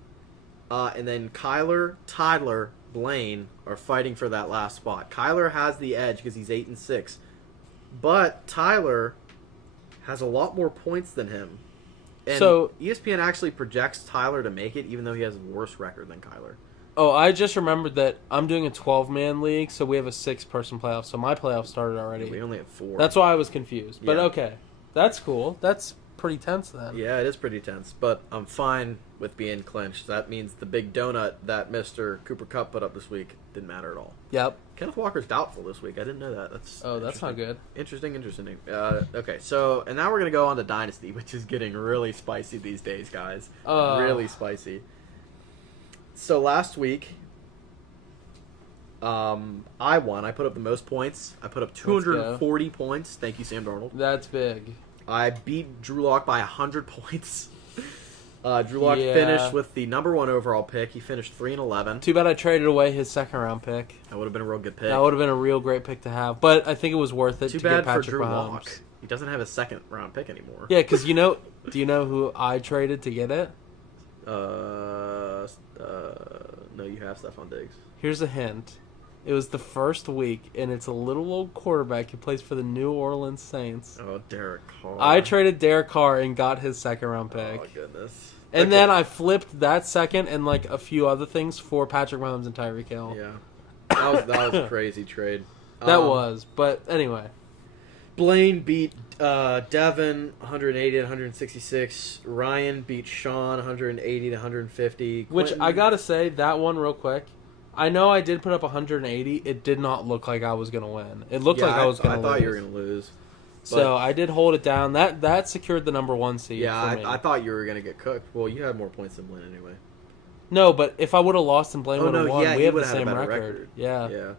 and then Kyler, Tyler, Blaine are fighting for that last spot. Kyler has the edge because he's 8-6, but Tyler has a lot more points than him. And So- ESPN actually projects Tyler to make it, even though he has a worse record than Kyler. Oh, I just remembered that I'm doing a 12-man league, so we have a 6-person playoff. So my playoff started already. We only have 4. That's why I was confused. But Yeah. okay, that's cool. That's pretty tense then. Yeah, it is pretty tense, but I'm fine with being clinched. That means the big donut that Mr. Cooper Cup put up this week didn't matter at all. Yep. Kenneth Walker's doubtful this week. I didn't know that. That's Not good. Interesting. Okay, so and now we're gonna go on to Dynasty, which is getting really spicy these days, guys. Really spicy. So last week, I won. I put up the most points. I put up 240 points. Thank you, Sam Darnold. That's big. I beat Drew Lock by 100 points. Drew Lock finished with the number 1 overall pick. He finished 3-11. Too bad I traded away his second-round pick. That would have been a real good pick. That would have been a real great pick to have. But I think it was worth it Too to bad get Patrick for Drew Mahomes. Lock. He doesn't have a second-round pick anymore. Yeah, because do you know who I traded to get it? No, you have Stephon Diggs. Here's a hint. It was the first week, and it's a little old quarterback who plays for the New Orleans Saints. Oh, Derek Carr. I traded Derek Carr and got his second-round pick. Oh, goodness. And then I flipped that second and like a few other things for Patrick Mahomes and Tyreek Hill. Yeah. That was a crazy trade. That was. But anyway. Blaine beat Devin 180 to 166. Ryan beat Sean 180 to 150. Which I gotta say, that one real quick. I know I did put up 180. It did not look like I was gonna win. It looked like I was gonna lose. I thought you were gonna lose. So I did hold it down. That secured the number 1 seed. Yeah, for me. I thought you were gonna get cooked. Well, you had more points than Blaine anyway. No, but if I would have lost and Blaine would have won, we have the had a same better record. Yeah.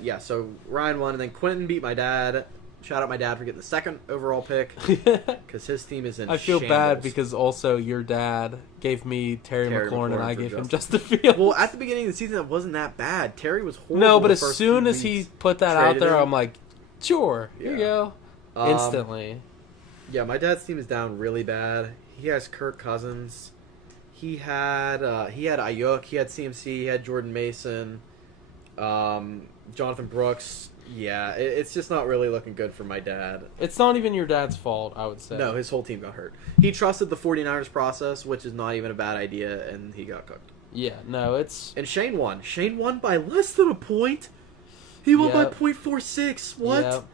Yeah. So Ryan won, and then Quentin beat my dad. Shout out my dad for getting the second overall pick because his team is in I feel shambles. bad because also your dad gave me Terry McLaurin and I gave him Justin. Justin Fields. Well, at the beginning of the season, it wasn't that bad. Terry was horrible. No, but the as first soon few as he weeks. put that out Traded there, him. I'm like, sure, here you go. Instantly. Yeah, my dad's team is down really bad. He has Kirk Cousins. He had Ayuk. He had CMC. He had Jordan Mason. Jonathan Brooks. Yeah, it's just not really looking good for my dad. It's not even your dad's fault, I would say. No, his whole team got hurt. He trusted the 49ers process, which is not even a bad idea, and he got cooked. Yeah, no, it's... And Shane won. Shane won by less than a point. He won by .46. What? Yep.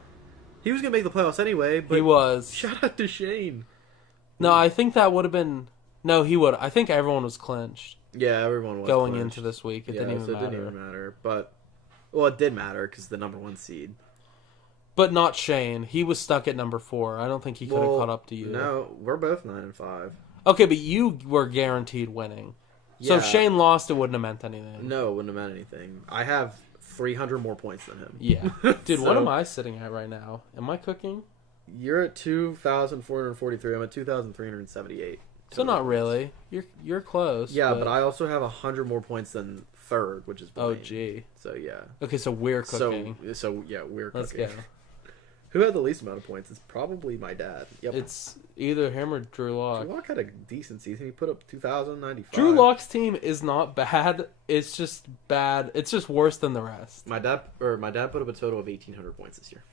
He was going to make the playoffs anyway, but he was. Shout out to Shane. No, I think that would have been... No, he would. I think everyone was clinched. Yeah, everyone was going clinched. into this week. It Yeah, didn't even so matter. It didn't even matter. But, well, it did matter because the number 1 seed. But not Shane. He was stuck at number 4. I don't think he could have caught up to you. No, we're both 9-5. Okay, but you were guaranteed winning. So if Shane lost, it wouldn't have meant anything. No, it wouldn't have meant anything. I have 300 more points than him. Yeah. Dude, what am I sitting at right now? Am I cooking? You're at 2,443. I'm at 2,378. So not really. You're close. Yeah, but I also have 100 more points than third, which is Blaine. Oh, gee. So, yeah. Okay, so we're cooking. So yeah, we're Let's cooking. go. Who had the least amount of points? It's probably my dad. Yep. It's either him or Drew Lock. Drew Lock had a decent season. He put up 2,095. Drew Lock's team is not bad. It's just bad. It's just worse than the rest. My dad put up a total of 1,800 points this year.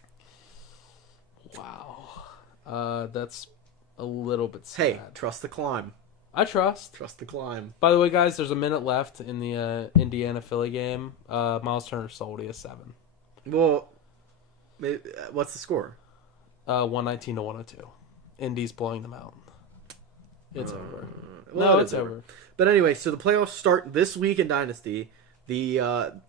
Wow. That's a little bit sad. Hey, trust the climb. I trust. Trust the climb. By the way, guys, there's a minute left in the Indiana-Philly game. Miles Turner sold. He has 7. Well, what's the score? 119 to 102. Indy's blowing them out. It's over. Well, No, it's over. But anyway, so the playoffs start this week in Dynasty. The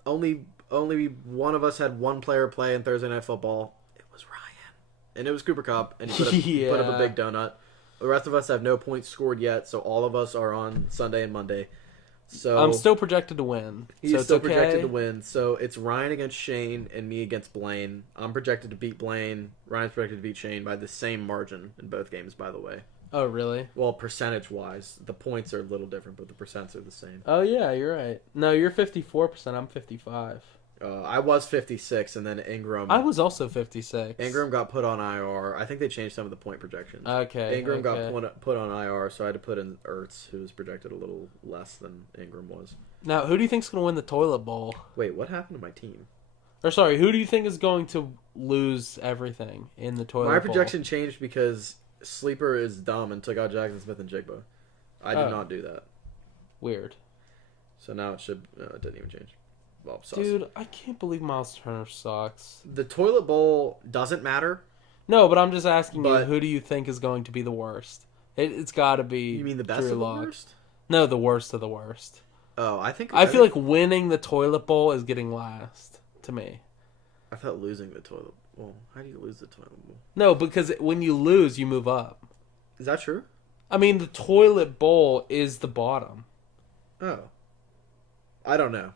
only one of us had one player play in Thursday Night Football. It was Ryan, and it was Cooper Kupp, and he put up a big donut. The rest of us have no points scored yet, so all of us are on Sunday and Monday. So I'm still projected to win. He's still projected to win. So it's Ryan against Shane and me against Blaine. I'm projected to beat Blaine. Ryan's projected to beat Shane by the same margin in both games, by the way. Oh, really? Well, percentage-wise, the points are a little different, but the percents are the same. Oh, yeah, you're right. No, you're 54%. I'm 55. I was 56, and then Ingram... I was also 56. Ingram got put on IR. I think they changed some of the point projections. Okay. Ingram got put on IR, so I had to put in Ertz, who was projected a little less than Ingram was. Now, who do you think's going to win the toilet bowl? Wait, what happened to my team? Or sorry, who do you think is going to lose everything in the toilet bowl? My projection changed because Sleeper is dumb and took out Jackson Smith and Jigba. I did not do that. Weird. So now it should... No, it didn't even change. Well, dude, I can't believe Miles Turner sucks. The toilet bowl doesn't matter. No, but I'm just asking you, But- who do you think is going to be the worst? It's got to be. You mean the best Drew of the Lock. worst? No, the worst of the worst. Oh, I think... I feel like winning the toilet bowl is getting last to me. I thought losing the toilet... Well, how do you lose the toilet bowl? No, because when you lose, you move up. Is that true? I mean, the toilet bowl is the bottom. Oh. I don't know.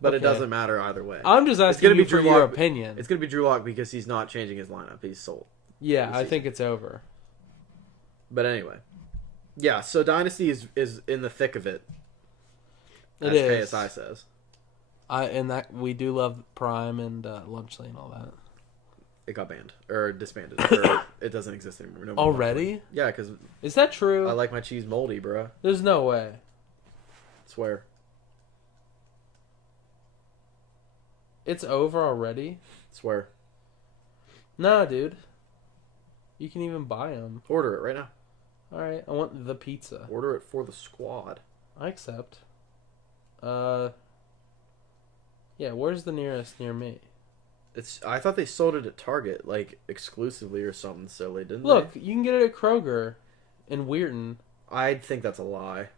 But it doesn't matter either way. I'm just asking you for your opinion. It's going to be Drew Lock because he's not changing his lineup. He's sold. Yeah, I think it's over. But anyway. Yeah, so Dynasty is in the thick of it. It as is. KSI says. And that we do love Prime and Lunchley and all that. it got banned or disbanded. Or it doesn't exist anymore. No more Already? Yeah, because Is that true? I like my cheese moldy, bro. There's no way. Swear. It's over already? Swear. Nah, dude. You can even buy them. Order it right now. Alright, I want the pizza. Order it for the squad. I accept. Yeah, where's the nearest near me? I thought they sold it at Target, like, exclusively or something silly, didn't Look, they? you can get it at Kroger in Weirton. I think that's a lie.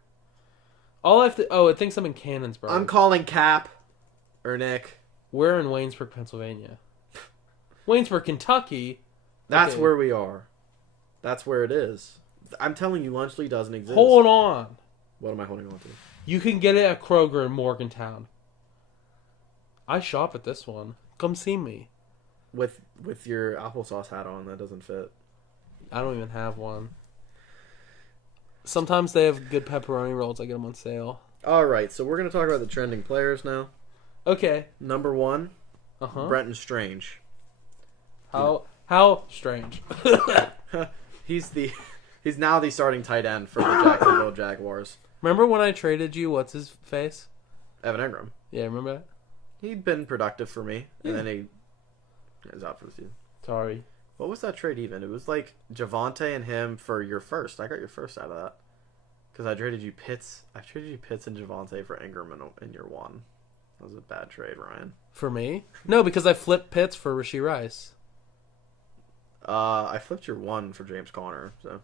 All I have to... Oh, it thinks I'm in Cannonsburg. I'm calling Cap. Or Nick. We're in Waynesburg, Pennsylvania. Waynesburg, Kentucky? That's Okay. where we are. That's where it is. I'm telling you, Lunchly doesn't exist. Hold on. What am I holding on to? You can get it at Kroger in Morgantown. I shop at this one. Come see me. With your applesauce hat on, that doesn't fit. I don't even have one. Sometimes they have good pepperoni rolls. I get them on sale. All right, so we're going to talk about the trending players now. Okay. Number 1, Uh-huh. Brenton Strange. How strange. He's now the starting tight end for the Jacksonville Jaguars. Remember when I traded you, what's his face? Evan Ingram. Yeah, remember that? He'd been productive for me, and Yeah. then he is out for the season. Sorry. What was that trade even? It was like Javonte and him for your first. I got your first out of that. Because I traded you Pitts. I traded you Pitts and Javonte for Ingram in your one. That was a bad trade, Ryan. For me? No, because I flipped Pitts for Rashee Rice. I flipped your one for James Conner, so.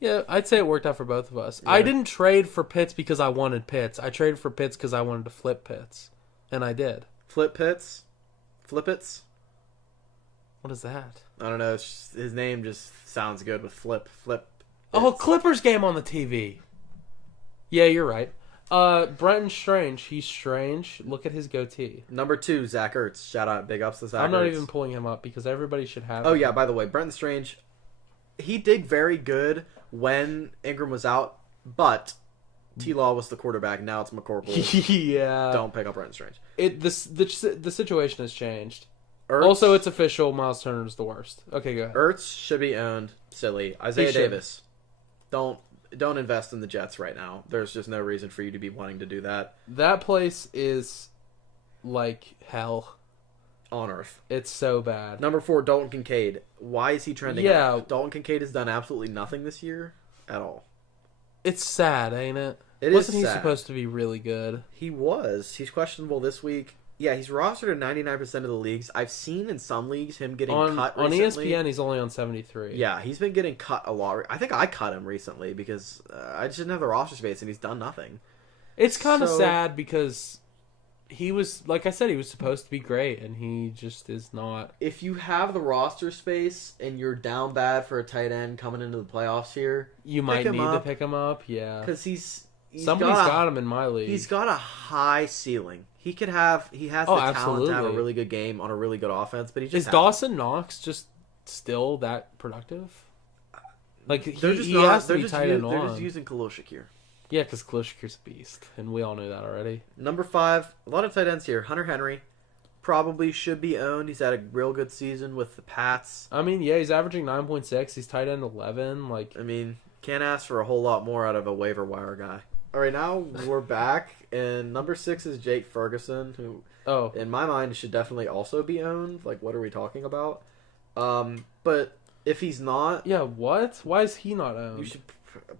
Yeah, I'd say it worked out for both of us. Yeah. I didn't trade for Pitts because I wanted Pitts. I traded for Pitts because I wanted to flip Pitts. And I did. Flip Pitts? Flippits? What is that? I don't know. His name just sounds good with flip. Oh, Pitts. Clippers game on the TV. Yeah, you're right. Brenton Strange. He's strange. Look at his goatee. Number 2, Zach Ertz. Shout out. Big ups to Zach I'm not Ertz. even pulling him up because everybody should have Oh, him. yeah, by the way, Brenton Strange, he did very good when Ingram was out, but T-Law was the quarterback. Now it's McCorkle. Yeah. Don't pick up Brenton Strange. The situation has changed. Ertz, Also, it's official. Miles Turner's the worst. Okay, go ahead. Ertz should be owned. Silly. Isaiah should. Davis. Don't invest in the Jets right now. There's just no reason for you to be wanting to do that That place is like hell. on earth. It's so bad. Number 4, Dalton Kincaid. Why is he trending Yeah. up? Dalton Kincaid has done absolutely nothing this year at all. It's sad, ain't it? It Wasn't is he sad. supposed to be really good? He was. He's questionable this week. Yeah, he's rostered in 99% of the leagues. I've seen in some leagues him getting cut On recently. ESPN, he's only on 73. Yeah, he's been getting cut a lot. I think I cut him recently because I just didn't have the roster space and he's done nothing. It's kind of So- sad because he was, like I said, he was supposed to be great, and he just is not. If you have the roster space and you're down bad for a tight end coming into the playoffs here, You might him need to up. pick him up, yeah. because he's Somebody's got him in my league. He's got a high ceiling. He has the talent to have a absolutely. really good game on a really good offense, but he just Is hasn't. Dawson Knox just still that productive? Like, They're just he not, has to they're be just tight u- end They're on. just using Kaloshik here. Yeah, because Kalishnik's a beast, and we all knew that already. Number 5, a lot of tight ends here. Hunter Henry probably should be owned. He's had a real good season with the Pats. I mean, yeah, he's averaging 9.6. He's tight end 11. Like, I mean, can't ask for a whole lot more out of a waiver wire guy. All right, now we're back, and number 6 is Jake Ferguson, who, oh, in my mind, should definitely also be owned. Like, what are we talking about? But if he's not, yeah, what? Why is he not owned? you should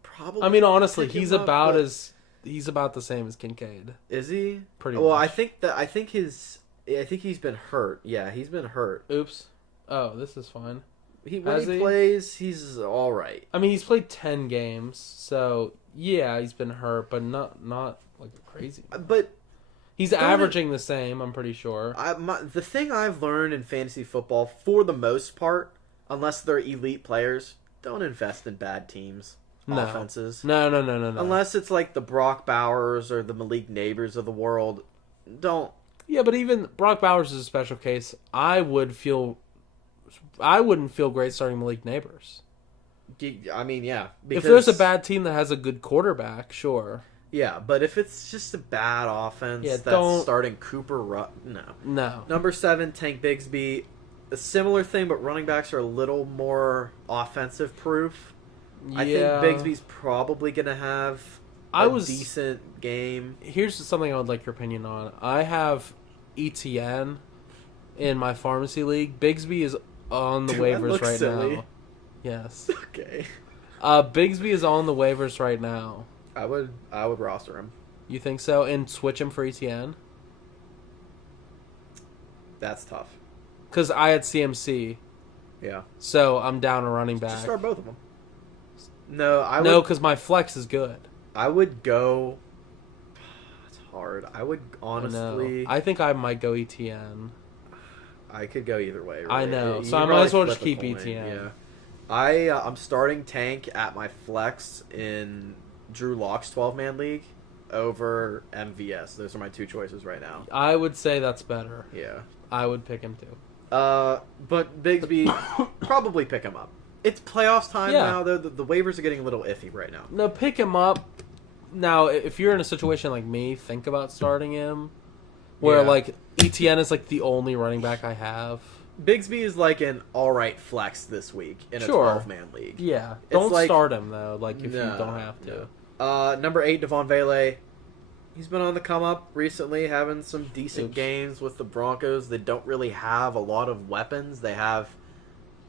probably. I mean, honestly, pick him he's up, about but- as he's about the same as Kincaid. Is he? Pretty Well, much. I think he's been hurt. Yeah, he's been hurt. Oops. Oh, this is fine. When Has he he? plays, he's all right. I mean, he's played 10 games, so yeah, he's been hurt, but not like crazy. But He's Don't averaging the same, I'm pretty sure. the thing I've learned in fantasy football, for the most part, unless they're elite players, don't invest in bad teams, No. offenses. No. Unless it's like the Brock Bowers or the Malik Neighbors of the world, don't. Yeah, but even Brock Bowers is a special case. I wouldn't feel great starting Malik Neighbors. I mean, yeah. If there's a bad team that has a good quarterback, sure. Yeah, but if it's just a bad offense Yeah, that's don't- starting Cooper Rush, no. No. Number 7, Tank Bigsby. a similar thing, but running backs are a little more offensive proof. I think Bigsby's probably going to have a decent game. Here's something I would like your opinion on. I have ETN in my fantasy league. Bigsby is on the waivers right now. Yes. Okay. Bigsby is on the waivers right now. I would roster him. You think so? And switch him for ETN? That's tough. Because I had CMC. Yeah. So I'm down a running back. Just start both of them. No, because my flex is good. I would go. It's hard. I would honestly. I think I might go ETN. I could go either way. Really. I know, so I might as well just keep ETN. Yeah. I'm starting Tank at my flex in Drew Lock's 12-man league over MVS. Those are my two choices right now. I would say that's better. Yeah. I would pick him too. But Bigsby, probably pick him up. It's playoffs time now, though. The waivers are getting a little iffy right now. No, pick him up. Now, if you're in a situation like me, think about starting him. Where, like, ETN is, like, the only running back I have. Bigsby is, like, an alright flex this week in a 12-man league. Yeah. Don't start him, though, like, if you don't have to. No. Number 8, Devon Vele. He's been on the come-up recently, having some decent games with the Broncos. They don't really have a lot of weapons. They have...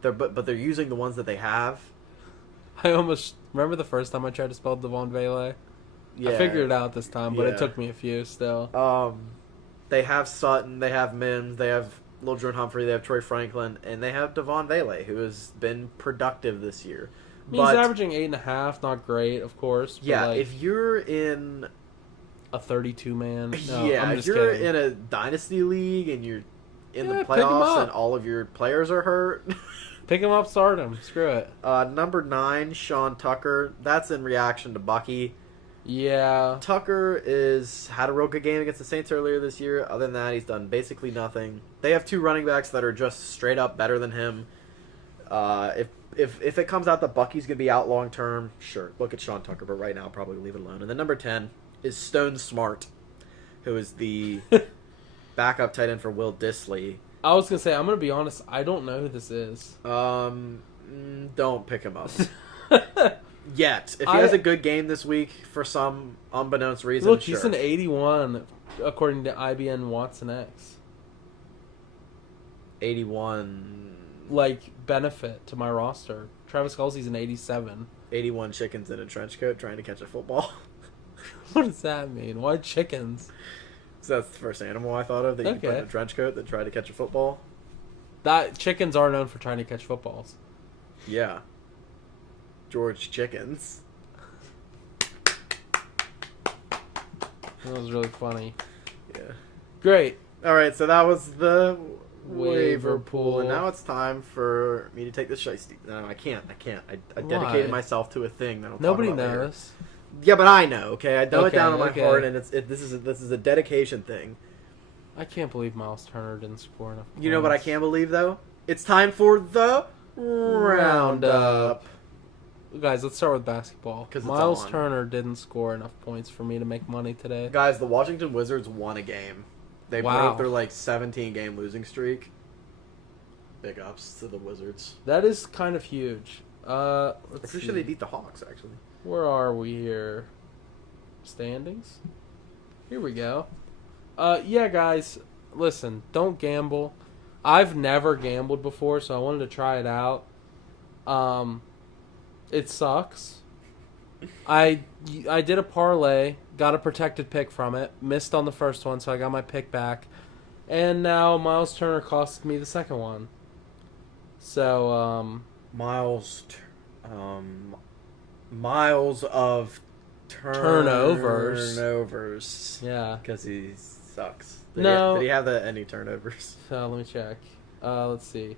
But they're using the ones that they have. I almost... Remember the first time I tried to spell Devon Vele? Yeah. I figured it out this time, but it took me a few still. They have Sutton, they have Mims, they have Lil Jordan Humphrey, they have Troy Franklin, and they have Devon Vele, who has been productive this year. He's averaging 8.5, not great, of course. But yeah, if you're in a 32-man, if you're in a dynasty league and you're in the playoffs and all of your players are hurt, pick him up, start him. Screw it. Number 9, Sean Tucker. That's in reaction to Bucky. Yeah. Tucker had a real good game against the Saints earlier this year. Other than that, he's done basically nothing. They have 2 running backs that are just straight up better than him. If it comes out that Bucky's going to be out long term, sure, look at Sean Tucker. But right now, probably leave it alone. And then number 10 is Stone Smart, who is the backup tight end for Will Dissly. I was going to say, I'm going to be honest, I don't know who this is. Don't pick him up. Yet. If he has a good game this week for some unbeknownst reason, look, he's an 81 according to IBN Watson X. 81. Like, benefit to my roster. Travis Kelce's an 87. 81 chickens in a trench coat trying to catch a football. What does that mean? Why chickens? So that's the first animal I thought of that you put in a trench coat that tried to catch a football. Chickens are known for trying to catch footballs. Yeah. George Chickens. That was really funny. Yeah. Great. All right, so that was the waiver pool. And now it's time for me to take the shiesty. No, I can't. I dedicated myself to a thing that nobody knows. Yeah, but I know. Okay, I know it down in my heart, and this is a dedication thing. I can't believe Miles Turner didn't score enough points. You know what I can believe though? It's time for the roundup. Guys, let's start with basketball. Because Miles Turner didn't score enough points for me to make money today. Guys, the Washington Wizards won a game. They broke their 17-game losing streak. Big ups to the Wizards. That is kind of huge. I'm pretty sure they beat the Hawks, actually. Where are we here? Standings? Here we go. Yeah, guys, listen, don't gamble. I've never gambled before, so I wanted to try it out. It sucks. I did a parlay, got a protected pick from it, missed on the first one, so I got my pick back, and now Miles Turner costed me the second one. So Miles of turnovers. Yeah, because he sucks. Did he have any turnovers? Let me check. Let's see.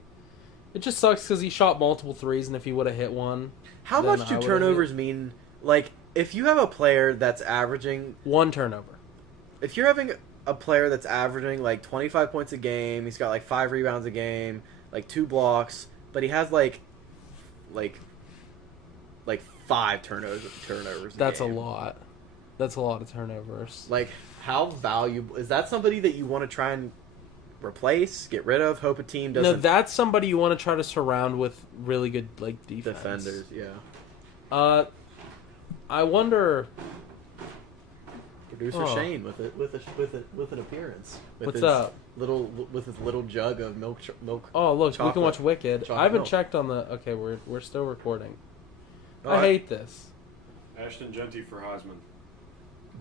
It just sucks because he shot multiple threes, and if he would have hit one... How much do turnovers mean? Like, if you have a player that's averaging... One turnover. If you're having a player that's averaging, 25 points a game, he's got, 5 rebounds a game, 2 blocks, but he has, 5 turnovers That's a lot. That's a lot of turnovers. How valuable... Is that somebody that you want to try and replace, get rid of, hope a team No, doesn't that's somebody you want to try to surround with really good like defense. defenders. Yeah. I wonder. Producer Shane with an appearance. With What's his up? With his little jug of milk. Oh, look, we can chocolate- watch Wicked. chocolate I haven't milk. checked on the. Okay, we're still recording. I Alright. hate this. Ashton Genty for Heisman.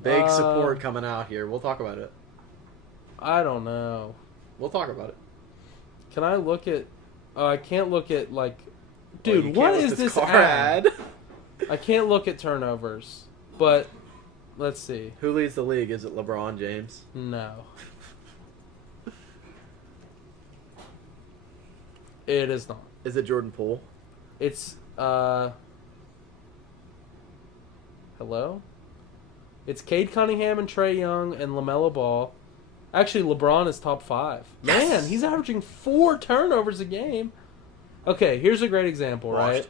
Big support coming out here. We'll talk about it. I don't know. We'll talk about it. Can I look at? I can't look at like. Well, Dude, you what can't with is this car ad? I can't look at turnovers, but let's see. Who leads the league? Is it LeBron James? No. It is not. Is it Jordan Poole? It's hello? It's Cade Cunningham and Trae Young and LaMelo Ball. Actually, LeBron is top 5. Yes! Man, he's averaging 4 turnovers a game. Okay, here's a great example, right? Washed.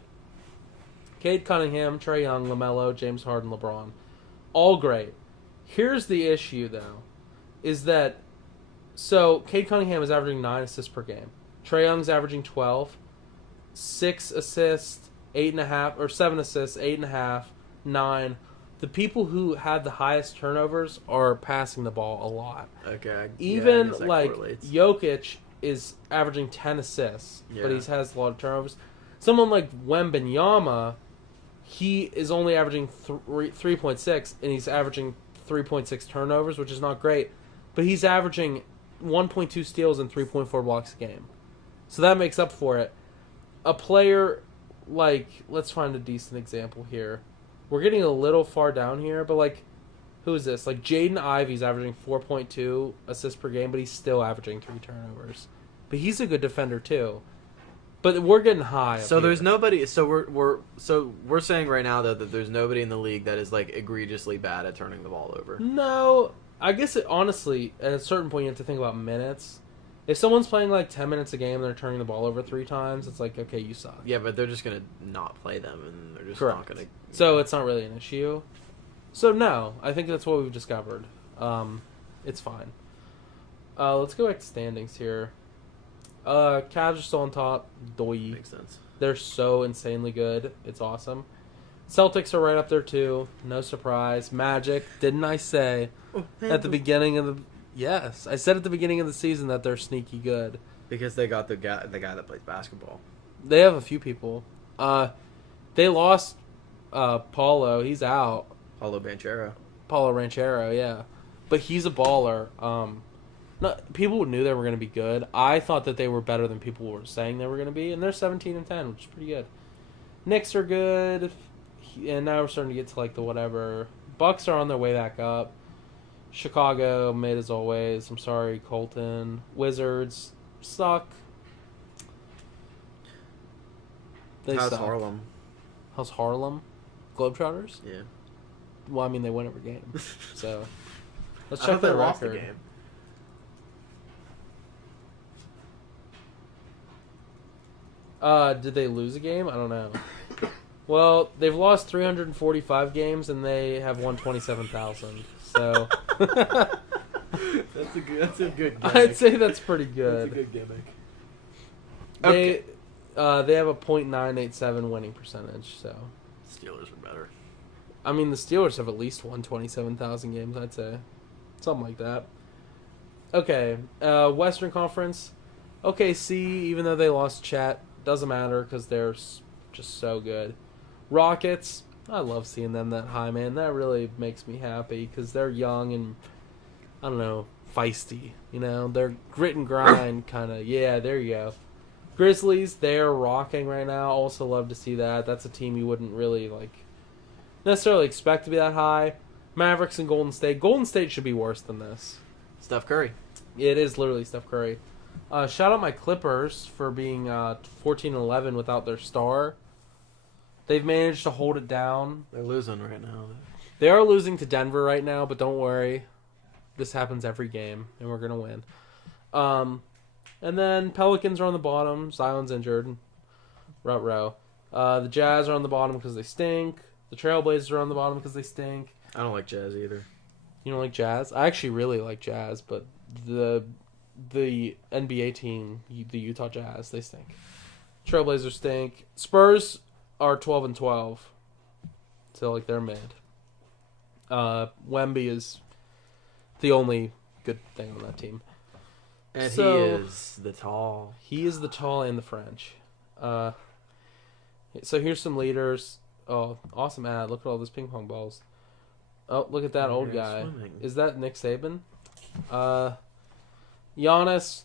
Cade Cunningham, Trae Young, LaMelo, James Harden, LeBron. All great. Here's the issue, though, is that so Cade Cunningham is averaging 9 assists per game. Trae Young's averaging 12. 6 assists, 8.5, or 7 assists, 8.5, 9. The people who had the highest turnovers are passing the ball a lot. Okay. Even I guess that like correlates. Jokic is averaging 10 assists, but Yeah. he has a lot of turnovers. Someone like Wembanyama, he is only averaging 3.6, and he's averaging 3.6 turnovers, which is not great. But he's averaging 1.2 steals and 3.4 blocks a game. So that makes up for it. A player like, let's find a decent example here. We're getting a little far down here, but like, who is this? Like Jaden Ivey's averaging 4.2 assists per game, but he's still averaging 3 turnovers. But he's a good defender too. But we're getting high. So up there's here. nobody. So we're saying right now though that there's nobody in the league that is like egregiously bad at turning the ball over. No, I guess honestly, at a certain point, you have to think about minutes. If someone's playing like 10 minutes a game and they're turning the ball over 3 times, it's like, okay, you suck. Yeah, but they're just gonna not play them, and they're just Correct. not gonna. So it's not really an issue. So no, I think that's what we've discovered. It's fine. Let's go back to standings here. Cavs are still on top. Doi. Makes sense. They're so insanely good. It's awesome. Celtics are right up there too. No surprise. Magic. Didn't I say at the beginning of the? Yes, I said at the beginning of the season that they're sneaky good. Because they got the guy that plays basketball. They have a few people. They lost Paulo. He's out. Paulo Banchero. Paulo Ranchero, yeah. But he's a baller. People knew they were going to be good. I thought that they were better than people were saying they were going to be, and they're 17-10, which is pretty good. Knicks are good, and now we're starting to get to like the whatever. Bucks are on their way back up. Chicago, made as always. I'm sorry, Colton. Wizards suck. They How's suck. Harlem? How's Harlem? Globetrotters? Yeah. Well, I mean, they win every game. So, let's I check thought they their lost record. the game. Did they lose a game? I don't know. Well, they've lost 345 games, and they have won 27,000. So, That's a good. I'd say that's pretty good. good gimmick. They have a .987 winning percentage. So, Steelers are better. I mean, the Steelers have at least won 27,000 games. I'd say something like that. Okay, Western Conference. OKC, even though they lost Chet, doesn't matter because they're just so good. Rockets, I love seeing them that high, man. That really makes me happy because they're young and, I don't know, feisty. You know, they're grit and grind kind of. Yeah, there you go. Grizzlies, they're rocking right now. Also love to see that. That's a team you wouldn't really, necessarily expect to be that high. Mavericks and Golden State. Golden State should be worse than this. Steph Curry. It is literally Steph Curry. Shout out my Clippers for being 14-11 without their star. They've managed to hold it down. They're losing right now. They are losing to Denver right now, but don't worry. This happens every game, and we're going to win. And then Pelicans are on the bottom. Zion's injured. Ruh-roh. The Jazz are on the bottom because they stink. The Trailblazers are on the bottom because they stink. I don't like Jazz either. You don't like Jazz? I actually really like Jazz, but the the NBA team, the Utah Jazz, they stink. Trailblazers stink. Spurs are 12-12, so like they're mid. Wemby is the only good thing on that team. And So, he is the tall. He is the tall and the French. So here's some leaders. Oh, awesome ad. Look at all those ping pong balls. Oh, look at that old guy. Swimming. Is that Nick Saban? Giannis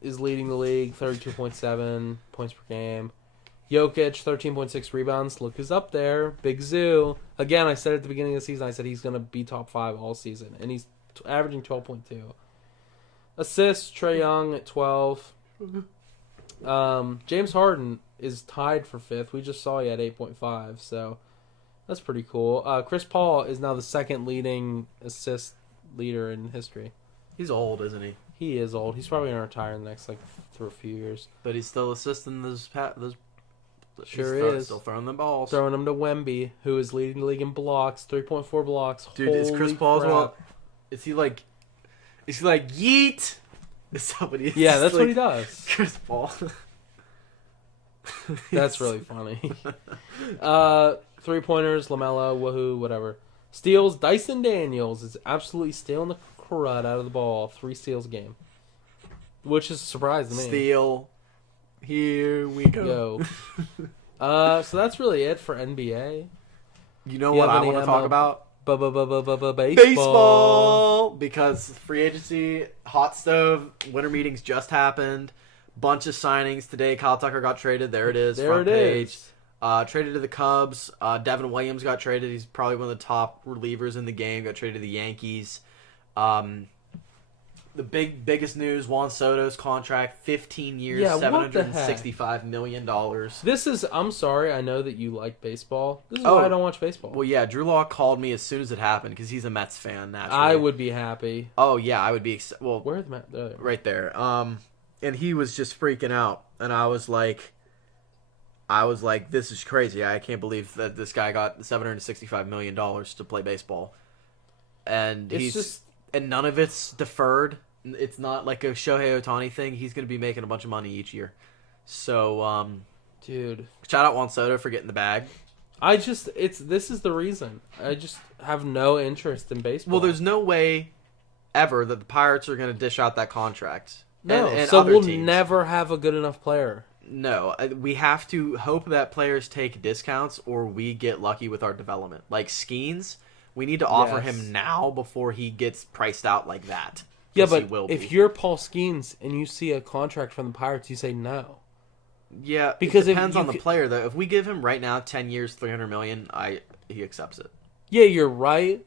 is leading the league, 32.7 points per game. Jokic, 13.6 rebounds. Look who's up there. Big Zoo. Again, I said at the beginning of the season, I said he's going to be top 5 all season. And he's averaging 12.2. Assists, Trae Young at 12. James Harden is tied for 5th. We just saw he had 8.5, so that's pretty cool. Chris Paul is now the second leading assist leader in history. He's old, isn't he? He is old. He's probably going to retire in the next, through a few years. But he's still assisting those. Sure is. Still throwing them balls. Throwing him to Wemby, who is leading the league in blocks, 3.4 blocks. Dude, is Chris Holy Paul crap. well? Is he like yeet? Is that what he is? Yeah, that's like, what he does. Chris Paul. That's really funny. 3-pointers, LaMelo, woohoo, whatever. Steals, Dyson Daniels is absolutely stealing the crud out of the ball. 3 steals a game. Which is a surprise to me. Steal. Here we go. So that's really it for NBA. You know You what have I any want to talk ML about? Baseball. Baseball! Because free agency, hot stove, winter meetings just happened. Bunch of signings today. Kyle Tucker got traded. There it is. There front it page. is. Traded to the Cubs. Devin Williams got traded. He's probably one of the top relievers in the game. Got traded to the Yankees. The biggest news: Juan Soto's contract, 15 years, Yeah, what the $765 million. This is, I'm sorry, I know that you like baseball. This is Oh. why I don't watch baseball. Well, yeah, Drew Law called me as soon as it happened because he's a Mets fan. Naturally, I would be happy. Oh yeah, I would be. Well, Where's the map? There. right there. And he was just freaking out, and I was like, this is crazy. I can't believe that this guy got $765 million to play baseball, and and none of it's deferred. It's not like a Shohei Ohtani thing. He's going to be making a bunch of money each year. So, Dude. shout out Juan Soto for getting the bag. This is the reason. I just have no interest in baseball. Well, there's no way ever that the Pirates are going to dish out that contract. no. And So other we'll teams. never have a good enough player. No, we have to hope that players take discounts or we get lucky with our development. Like Skeens, we need to offer Yes. him now before he gets priced out like that. Yeah, 'Cause he but will if be. you're Paul Skeens and you see a contract from the Pirates, you say no. Yeah, because it if depends you on the could- player though. If we give him right now 10 years, $300 million, he accepts it. Yeah, you're right.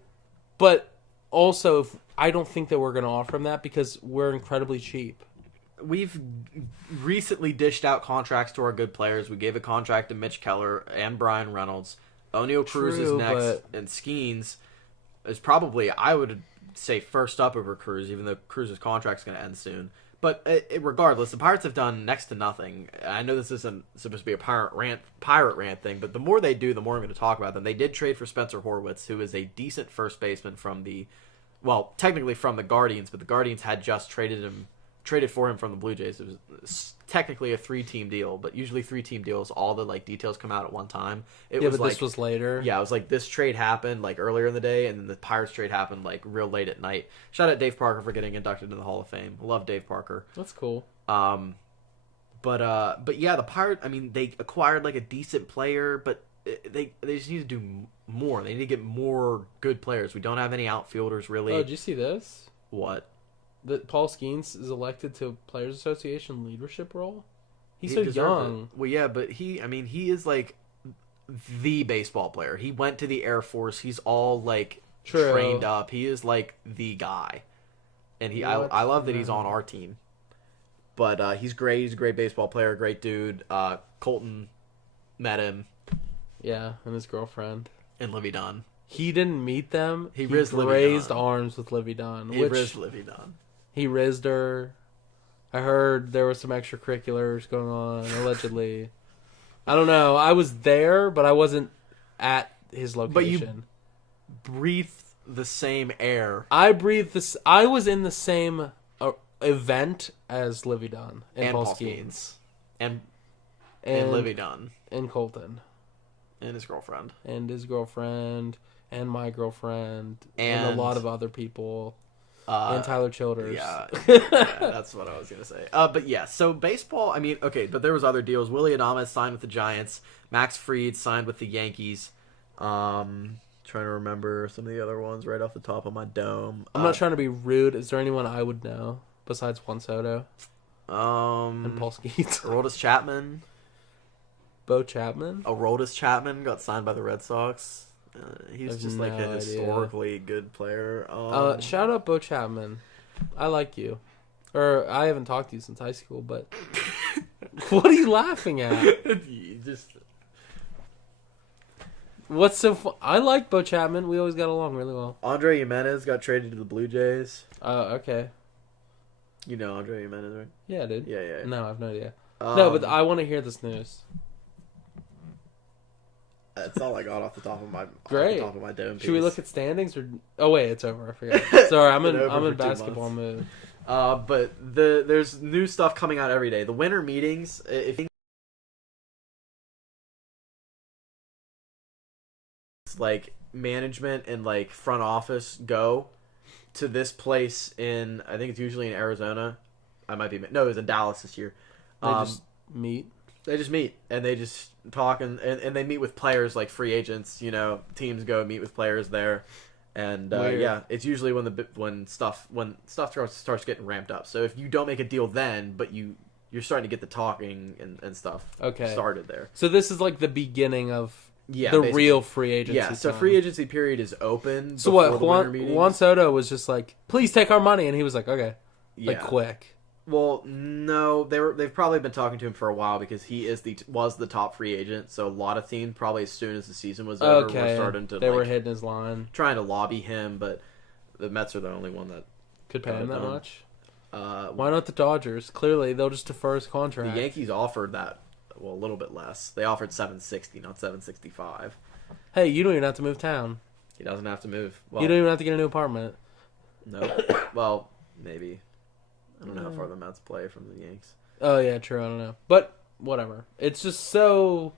But also, I don't think that we're going to offer him that because we're incredibly cheap. We've recently dished out contracts to our good players. We gave a contract to Mitch Keller and Brian Reynolds. O'Neal Cruz is True, next, and Skeens is probably, I would say, first up over Cruz, even though Cruz's contract's going to end soon. But regardless, the Pirates have done next to nothing. I know this isn't supposed to be a pirate rant thing, but the more they do, the more I'm going to talk about them. They did trade for Spencer Horwitz, who is a decent first baseman from technically from the Guardians, but the Guardians had just traded for him from the Blue Jays. It was technically a 3-team deal, but usually 3-team deals, all the details come out at one time. This was later. Yeah, it was like this trade happened earlier in the day, and then the Pirates trade happened real late at night. Shout out Dave Parker for getting inducted into the Hall of Fame. Love Dave Parker. That's cool. But yeah, the Pirates. I mean, they acquired a decent player, but they just need to do more. They need to get more good players. We don't have any outfielders really. Oh, did you see this? What? That Paul Skeens is elected to Players Association leadership role? He's He so deserves young. it. Well, yeah, but he is the baseball player. He went to the Air Force. He's all True. trained up. He is the guy, and I love that he's on our team. But he's great. He's a great baseball player. Great dude. Colton met him, Yeah, and his girlfriend. and Livy Dunn. He didn't meet them. He rizzed Livy raised Dunn. arms with Livy Dunn. He rizzed Livy Dunn. He rizzed her. I heard there was some extracurriculars going on, allegedly. I don't know. I was there, but I wasn't at his location. But you breathe the same air. I breathed this. I was in the same event as Livy Dunn and Paul Paul Skeens. Skeens. And And Livy Dunn. And Colton. And his girlfriend. And his girlfriend. And my girlfriend. And a lot of other people. And Tyler Childers. Yeah, that's what I was going to say. But yeah, so baseball, I mean, okay, but there was other deals. Willie Adames signed with the Giants. Max Fried signed with the Yankees. Trying to remember some of the other ones right off the top of my dome. I'm not trying to be rude. Is there anyone I would know besides Juan Soto? And Paul Skeets? Aroldis Chapman. Bo Chapman? Aroldis Chapman got signed by the Red Sox. He's just like a historically good player. Shout out Bo Chapman. I like you. Or I haven't talked to you since high school, but what are you laughing at? What's so fun? I like Bo Chapman. We always got along really well. Andre Jimenez got traded to the Blue Jays. Okay. You know Andre Jimenez, right? Yeah, dude. Yeah. No, I have no idea. No, but I want to hear this news. That's all I got off the top of my Great. Off the top of my dome piece. Should we look at standings or? Oh wait, it's over. I forgot. Sorry, I'm in basketball mood. But there's new stuff coming out every day. The winter meetings, if like management and like front office go to this place in, I think it's usually in Arizona. It was in Dallas this year. They just meet. They just meet and they just talk and they meet with players like free agents. You know, teams go meet with players there, and yeah, it's usually when stuff starts getting ramped up. So if you don't make a deal then, but you're starting to get the talking and stuff started there. So this is like the beginning of the basically. Real free agency. Yeah, so free agency period is open. So what? Juan Soto was just like, please take our money, and he was like, okay, like quick. Well, no, they've probably been talking to him for a while because he was the top free agent. So a lot of teams probably as soon as the season was over were starting to were hitting his line, trying to lobby him. But the Mets are the only one that could pay him that much. Why not the Dodgers? Clearly, they'll just defer his contract. The Yankees offered that, a little bit less. They offered $760, not $765. Hey, you don't even have to move town. He doesn't have to move. Well, you don't even have to get a new apartment. No. Well, maybe. I don't know how far the Mets play from the Yanks. Oh, yeah, true. I don't know. But, whatever. It's just so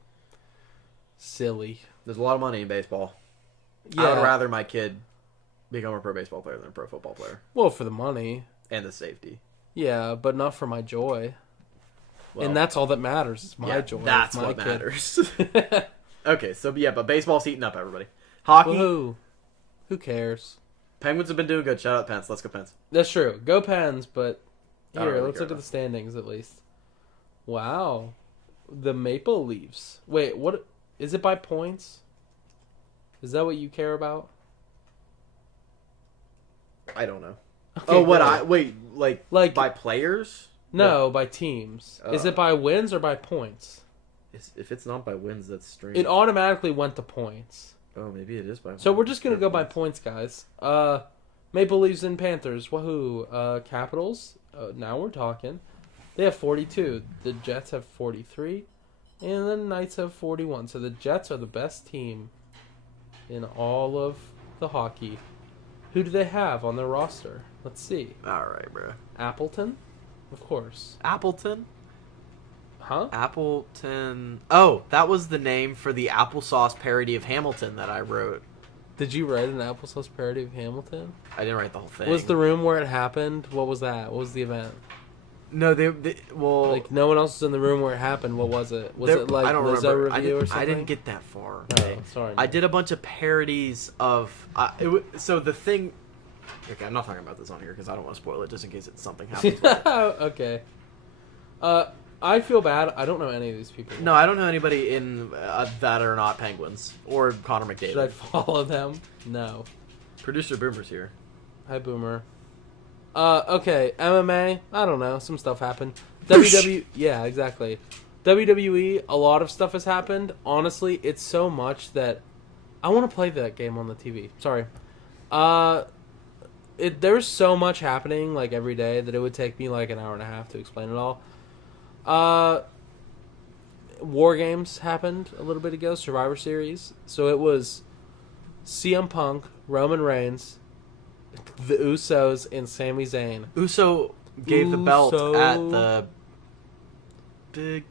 silly. There's a lot of money in baseball. Yeah. I would rather my kid become a pro baseball player than a pro football player. Well, for the money. And the safety. Yeah, but not for my joy. Well, and that's all that matters. It's my joy. That's my what kid. matters. Okay, so, yeah, but baseball's heating up, everybody. Hockey. Woohoo. Who cares? Penguins have been doing good. Shout out Pens. Let's go Pens. That's true. Go Pens, but here, really let's look at the standings at least. Wow. The Maple Leafs. Wait, what? Is it by points? Is that what you care about? I don't know. Okay, like by players? No, by teams. Is it by wins or by points? If it's not by wins, that's strange. It automatically went to points. Oh, maybe it is by So we're just going to go by points, guys. Maple Leafs and Panthers. Woohoo. Capitals. Now we're talking. They have 42. The Jets have 43. And the Knights have 41. So the Jets are the best team in all of the hockey. Who do they have on their roster? Let's see. All right, bro. Appleton? Of course. Appleton? Huh? Appleton. Oh, that was the name for the Applesauce parody of Hamilton that I wrote. Did you write an Applesauce parody of Hamilton? I didn't write the whole thing. Was the room where it happened? What was that? What was the event? No, well, like no one else was in the room where it happened. What was it? Was it like Lizzo review or something? I didn't get that far. Okay. Oh, sorry. I did a bunch of parodies of. So the thing. Okay, I'm not talking about this on here because I don't want to spoil it, just in case something happens. Okay. I feel bad. I don't know any of these people. No, I don't know anybody in that are not Penguins or Connor McDavid. Should I follow them? No. Producer Boomer's here. Hi, Boomer. Okay, MMA. I don't know. Some stuff happened. WWE. Yeah, exactly. WWE. A lot of stuff has happened. Honestly, it's so much that I want to play that game on the TV. Sorry. There's so much happening like every day that it would take me like an hour and a half to explain it all. War Games happened a little bit ago, Survivor Series. So it was CM Punk, Roman Reigns, the Usos, and Sami Zayn. gave the belt Uso. at the Big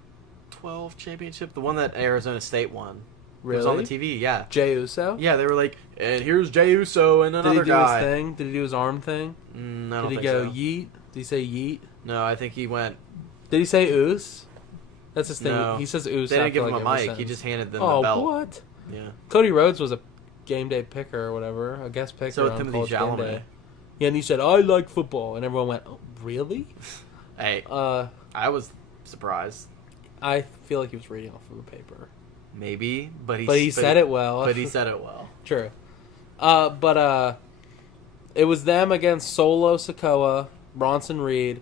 12 championship, the one that Arizona State won. Really? It was on the TV, yeah. Jey Uso? Yeah, they were like, and here's Jey Uso and Did another he do guy. his thing? Did he do his arm thing? I Did don't he think go so. yeet? Did he say yeet? No, I think he went. Did he say oos? That's his thing. No. He says oos. They didn't after, give him like, a every mic. He sentence. just handed them Oh, the belt. what? Yeah. Cody Rhodes was a game day picker or whatever, a guest picker So with on Timothy College Game Chalamet. Day. Yeah, and he said, "I like football," and everyone went, "Oh, really?" Hey, Uh, I was surprised. I feel like he was reading off of a paper, Maybe, but he said it well. But he said it well. True. It was them against Solo Sikoa, Bronson Reed,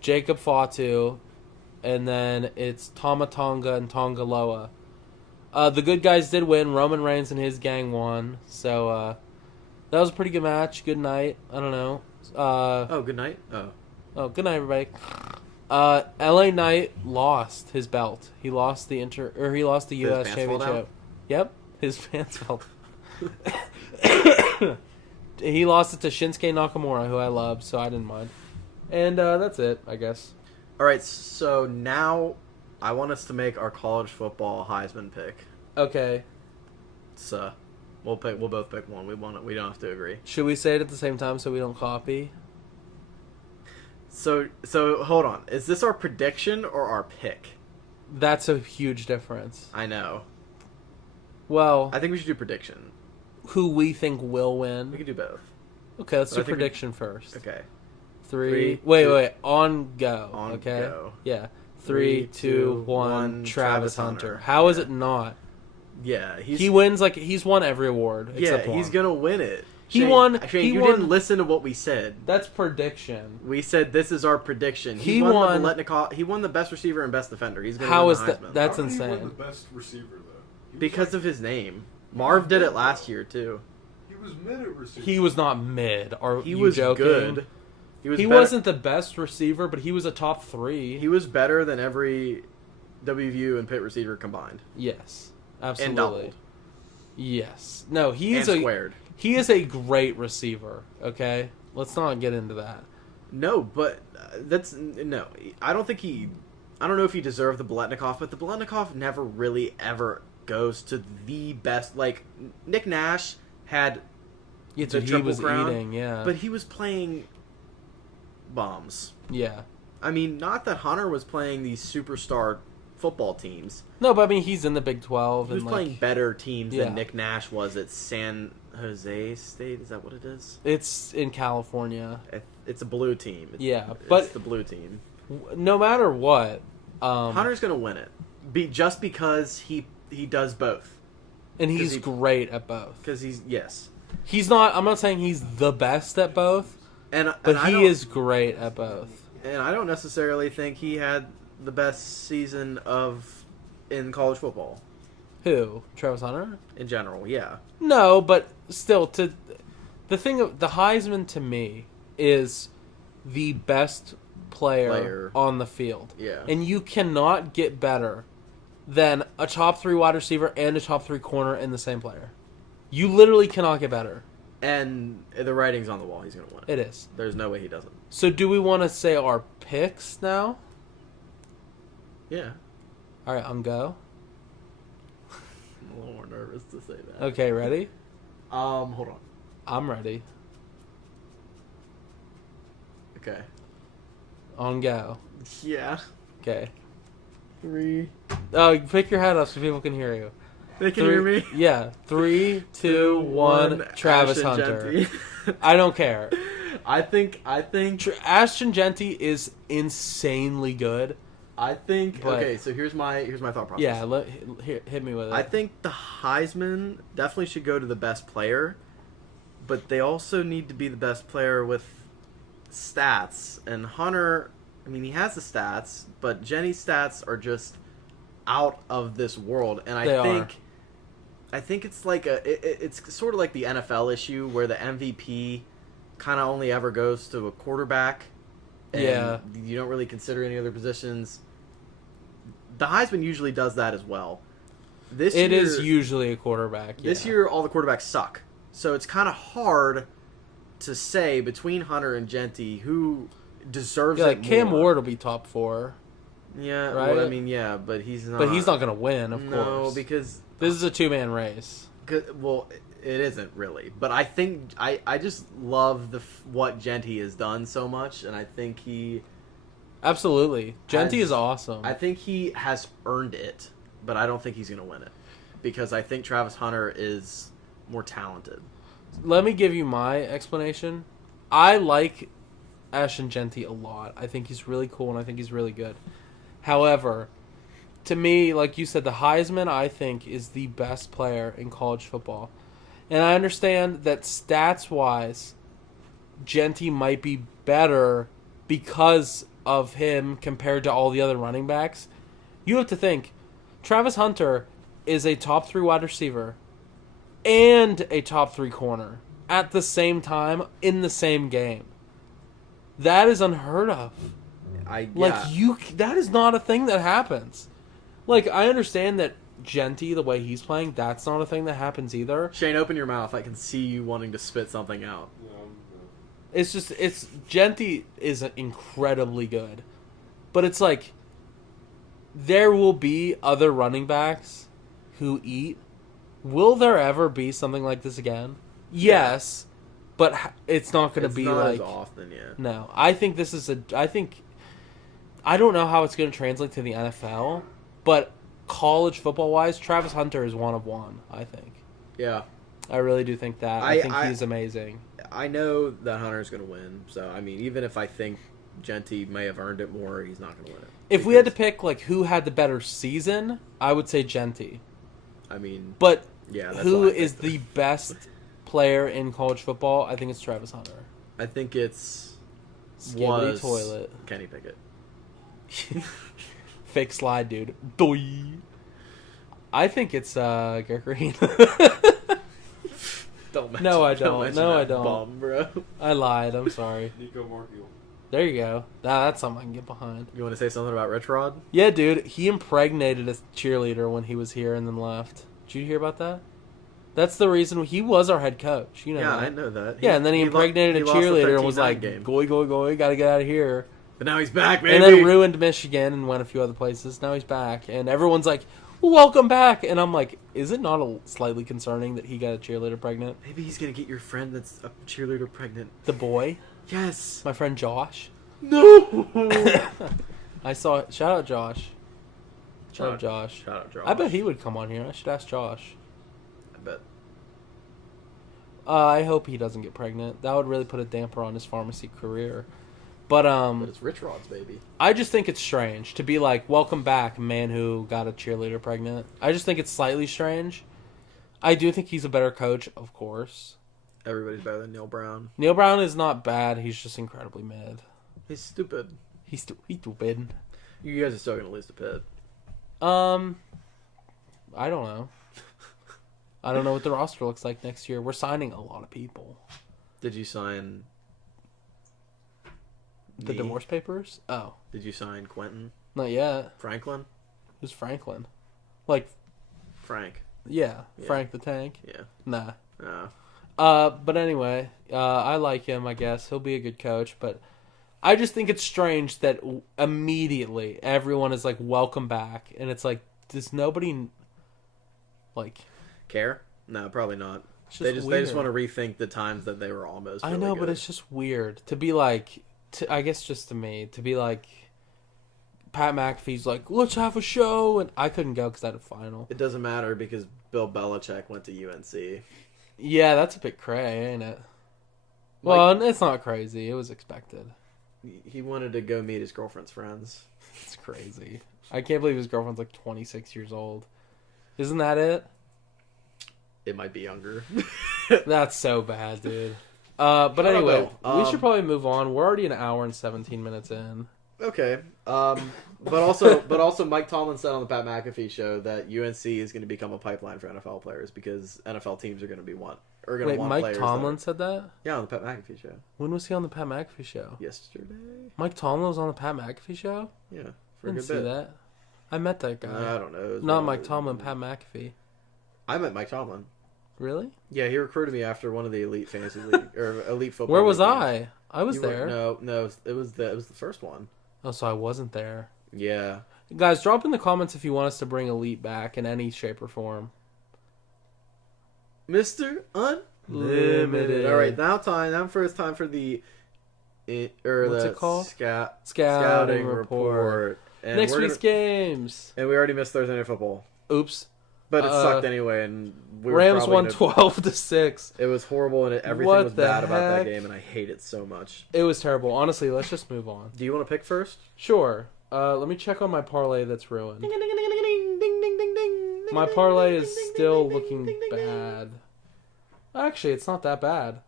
Jacob Fatu, and then it's Tama Tonga and Tonga Loa. The good guys did win. Roman Reigns and his gang won. So that was a pretty good match. Good night. I don't know. Oh, good night. Oh, Good night, everybody. LA Knight lost his belt. He lost the US pants fell down? Championship. Yep, his pants fell. He lost it to Shinsuke Nakamura, who I love, so I didn't mind. And that's it, I guess. all right. So now, I want us to make our college football Heisman pick. Okay. So, we'll both pick one. We don't have to agree. Should we say it at the same time so we don't copy? So hold on. Is this our prediction or our pick? That's a huge difference. I know. Well, I think we should do prediction. who we think will We win. could do both. Okay, let's But do I think we- prediction first. Okay. Three. 3, Wait, 2 wait. On go. On okay. go. Yeah. 3, 3, 2, 2, 1. 1, Travis Travis Hunter. Hunter. How is Yeah. it not? Yeah, He wins he's won every award. Yeah, Except he's one. gonna win it. He Shane, won- Shane, he you won- didn't listen to what we said. That's prediction. We said this is our prediction. He won. won- The Biletnikoff, he won the best receiver and best defender. He's gonna How win is the that? Heisman. That's How did he insane. win the best receiver though? He was Because like- of his name. Marv did it last year too. He was mid at receiver. He was not mid. Are He you was joking? good. He He better- wasn't the best receiver, but he was a top 3. He was better than every WVU and Pitt receiver combined. Yes, And absolutely. doubled. Yes. No, he And is a squared. he is a great receiver. Okay, let's not get into that. No, but that's no. I don't think he. I don't know if he deserved the Biletnikoff, but the Biletnikoff never really ever goes to the best. Like Nick Nash had, It's The what he Triple was Crown, eating. Yeah. but he was playing bombs. yeah. I mean, not that Hunter was playing these superstar football teams. No, but I mean, he's in the Big 12 He was and playing better teams yeah. than Nick Nash was at San Jose State. Is that what it is? it's in California. It's a blue team. Yeah, it's but- the blue team. No matter what, Hunter's gonna win it. Just because he does both. and he's 'cause he- great at both. Because yes, He's not. I'm not saying he's the best at both, and but I he don't- is great at both. And I don't necessarily think he had the best season in college football Who? Travis Hunter? in general. Yeah, No, but still, the Heisman to me is the best player on the field. Yeah. And you cannot get better than a top 3 wide receiver and a top 3 corner in the same player. You literally cannot get better. and the writing's on the wall. He's gonna win it. It is. There's no way he doesn't. So do we want to say our picks now? Yeah, All right, on go. I'm a little more nervous to say that. Okay, ready? Hold on. I'm ready. Okay. On go. Yeah. Okay. 3. Oh, pick your head up so people can hear you. They can hear me. Yeah. 3, 2, 1. Travis Ashton Hunter. Genty. I don't care. I think. Ashton Genty is insanely good. But, But- so here's my thought process. Yeah, hit me with it. I think the Heisman definitely should go to the best player, but they also need to be the best player with stats. And Hunter, I mean, he has the stats, but Jenny's stats are just out of this world. And I think it's like it's sort of like the NFL issue where the MVP kind of only ever goes to a quarterback. And Yeah. you don't really consider any other positions. The Heisman usually does that as well. It is usually a quarterback. This yeah. year, all the quarterbacks suck. So it's kind of hard to say between Hunter and Genty who deserves Yeah, it like Cam more. Ward will be top 4. Yeah, Right? well, I mean, yeah, but he's not. But he's not going to win, of No, course. because This is a 2-man race. well, it isn't really. But I think I just love what Genty has done so much, and I think he Absolutely. Genty has- is awesome. I think he has earned it, but I don't think he's going to win it because I think Travis Hunter is more talented. Let me give you my explanation. I like Ashton Genty a lot. I think he's really cool, and I think he's really good. However, to me, like you said, the Heisman, I think, is the best player in college football. And I understand that stats-wise, Genty might be better because of him compared to all the other running backs. You have to think, Travis Hunter is a top 3 wide receiver and a top 3 corner at the same time in the same game. That is unheard of. That is not a thing that happens. Like, I understand that Genty, the way he's playing, that's not a thing that happens either. Shane, open your mouth. I can see you wanting to spit something out. It's Genty is incredibly good. But it's like, there will be other running backs who eat. Will there ever be something like this again? Yes, but it's not going to be not like as often, yeah. No, I think this is I don't know how it's going to translate to the NFL, but college football wise, Travis Hunter is one of one. I think. Yeah, I really do think that. I think he's amazing. I know that Hunter's going to win. So I mean, even if I think Genty may have earned it more, he's not going to win it. If we had to pick like who had the better season, I would say Genty. I mean, but yeah, that's who why I think is the best player in college football? I think it's Travis Hunter. I think it's Skibbity toilet. Kenny Pickett. Fake slide, dude. Doi. I think it's Garrett Green. Don't mention, No, I don't. mention No, that I don't. Bum, bro. I lied. I'm sorry. Nico Markiel. There you go. That's something I can get behind. You want to say something about Rich Rod? Yeah, dude. He impregnated a cheerleader when he was here and then left. Did you hear about that? That's the reason he was our head coach. You know Yeah, that. I know that. Yeah, and then he impregnated a cheerleader and was 13-9 like, game. "Goy, goy, goy, gotta get out of here." But now he's back, baby. And then ruined Michigan and went a few other places. Now he's back, and everyone's like, "Welcome back!" And I'm like, "Is it not slightly concerning that he got a cheerleader pregnant?" Maybe he's gonna get your friend that's a cheerleader pregnant. The boy, Yes. my friend Josh. No. I saw it. Shout out Josh. Shout out Josh. Shout out Josh. I bet he would come on here. I should ask Josh. I bet. I hope he doesn't get pregnant. That would really put a damper on his pharmacy career. But But it's Rich Rod's baby. I just think it's strange to be like, "Welcome back, man who got a cheerleader pregnant." I just think it's slightly strange. I do think he's a better coach, of course. Everybody's better than Neil Brown. Neil Brown is not bad. He's just incredibly mid. He's stupid. He's stupid. You guys are still gonna lose to Pitt. I don't know. I don't know what the roster looks like next year. We're signing a lot of people. Did you sign The me? divorce papers? Oh, Did you sign Quentin? not yet. Franklin? Who's Franklin? Like, Frank. yeah, Yeah. Frank the Tank. Yeah. Nah. Oh. But anyway, I like him, I guess. He'll be a good coach, but I just think it's strange that immediately everyone is like, "Welcome back." And it's like, does nobody, like... Care? No, probably not. It's They just just weird. want to rethink the times that they were almost. I really know, but good. it's just weird to be like, I guess just to me, to be like, Pat McAfee's like, "Let's have a show," and I couldn't go because I had a final. It doesn't matter because Bill Belichick went to UNC. Yeah, that's a bit cray, ain't it? Well, it's not crazy. It was expected. He wanted to go meet his girlfriend's friends. It's crazy. I can't believe his girlfriend's like 26 years old. Isn't that it? It might be younger. That's so bad, dude. But I don't anyway, know. we should probably move on. We're already an hour and 17 minutes in. Okay. But also Mike Tomlin said on the Pat McAfee show that UNC is going to become a pipeline for NFL players because NFL teams are going to be want Wait, want Mike players. Tomlin said that? Yeah, on the Pat McAfee show. When was he on the Pat McAfee show? Yesterday. Mike Tomlin was on the Pat McAfee show? Yeah, I for a didn't good see bit. that. I met that guy. I don't know. It was Not one Mike of the- Tomlin, Pat McAfee. I met Mike Tomlin. Really? Yeah, he recruited me after one of the elite fantasy league or elite football. Where was league I? games. I was You there. No, it was the first one. Oh, so I wasn't there. Yeah. Guys, drop in the comments if you want us to bring Elite back in any shape or form. Mr. Unlimited. All right, now first time for the What's it called? Scouting report. And Next week's games. And we already missed Thursday Night Football. Oops. But it sucked anyway, and we Rams won 12-6. It was horrible, and everything was bad about that game, and I hate it so much. It was terrible. Honestly, let's just move on. Do you want to pick first? Sure. Let me check on my parlay that's ruined. My parlay is still looking bad. Actually, it's not that bad.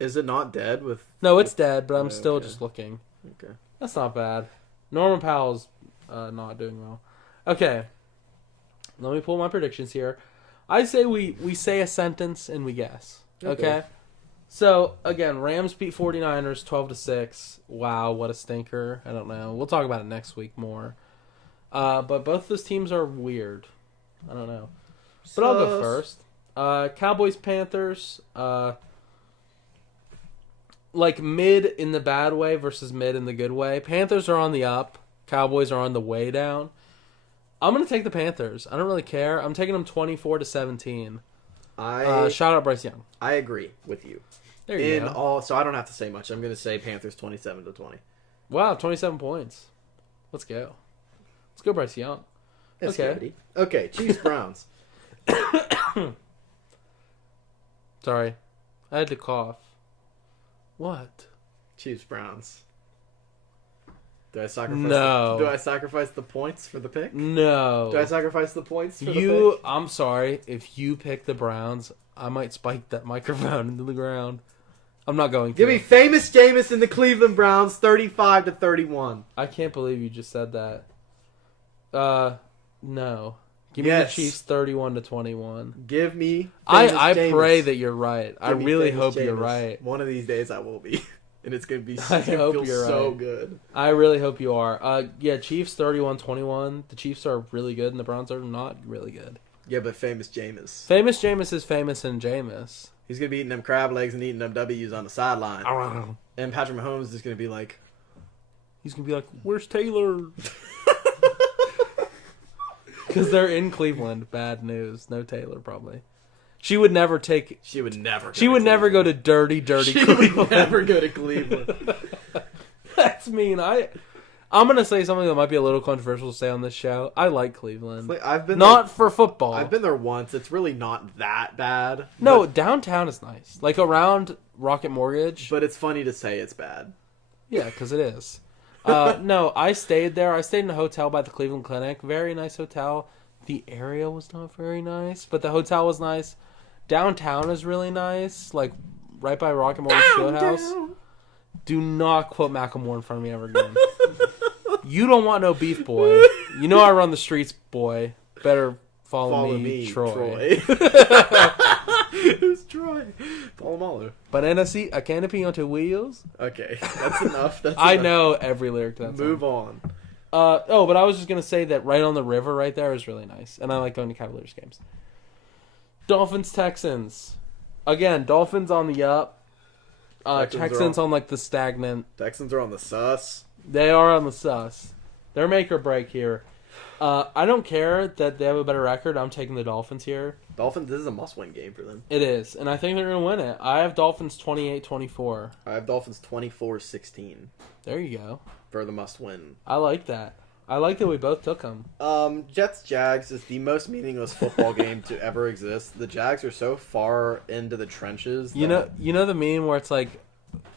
Is it not dead with... No, it's dead, but I'm still just looking. Okay. That's not bad. Norman Powell's not doing well. Okay. Let me pull my predictions here. I say we say a sentence and we guess. Okay? So, again, Rams beat 49ers 12-6. Wow, what a stinker. I don't know. We'll talk about it next week more. But both those teams are weird. I don't know. But I'll go first. Cowboys, Panthers. Like mid in the bad way versus mid in the good way. Panthers are on the up. Cowboys are on the way down. I'm going to take the Panthers. I don't really care. I'm taking them 24-17. Shout out Bryce Young. I agree with you. There you go. So I don't have to say much. I'm going to say Panthers 27-20. Wow, 27 points. Let's go. Let's go Bryce Young. Okay, Chiefs, Browns. Sorry. I had to cough. What? Chiefs, Browns. Do I sacrifice? No. Do I sacrifice the points for the pick? No. Do I sacrifice the points for the pick? I'm sorry. If you pick the Browns, I might spike that microphone into the ground. I'm not going to. Give me famous Jameis and the Cleveland Browns 35-31. I can't believe you just said that. No. Give me the Chiefs 31-21. Give me I Jameis. pray that you're right. I really hope you're right. One of these days I will be. And it's going to be I hope you're so right. good. I really hope you are. Yeah, Chiefs 31-21. The Chiefs are really good and the Browns are not really good. Yeah, but famous Jameis. Famous Jameis is famous in Jameis. He's going to be eating them crab legs and eating them W's on the sideline. And Patrick Mahomes is going to be like... He's going to be like, where's Taylor? Because they're in Cleveland. Bad news. No Taylor, probably. She would never take... She would never go to dirty Cleveland. She would never go to Cleveland. That's mean. I'm going to say something that might be a little controversial to say on this show. I like Cleveland. I've been not for football. I've been there once. It's really not that bad. No, downtown is nice. Like around Rocket Mortgage. But it's funny to say it's bad. Yeah, because it is. No, I stayed there. I stayed in a hotel by the Cleveland Clinic. Very nice hotel. The area was not very nice, but the hotel was nice. Downtown is really nice. Like, right by Rocket Mortgage Fieldhouse. Do not quote Macklemore in front of me ever again. You don't want no beef, boy. You know I run the streets, boy. Better follow me, Troy. Who's Troy? Polamalu. Banana seat, a canopy onto wheels. Okay, that's enough. I know every lyric to that song. Move on. But I was just going to say that right on the river right there is really nice. And I like going to Cavaliers games. Dolphins, Texans. Again, Dolphins on the up. Texans on like the stagnant. Texans are on the sus. They are on the sus. They're make or break here. I don't care that they have a better record. I'm taking the Dolphins here. Dolphins, this is a must-win game for them. It is. And I think they're going to win it. I have Dolphins 28-24. I have Dolphins 24-16. There you go. For the must-win. I like that. I like that we both took them. Jets-Jags is the most meaningless football game to ever exist. The Jags are so far into the trenches. You know the meme where it's like,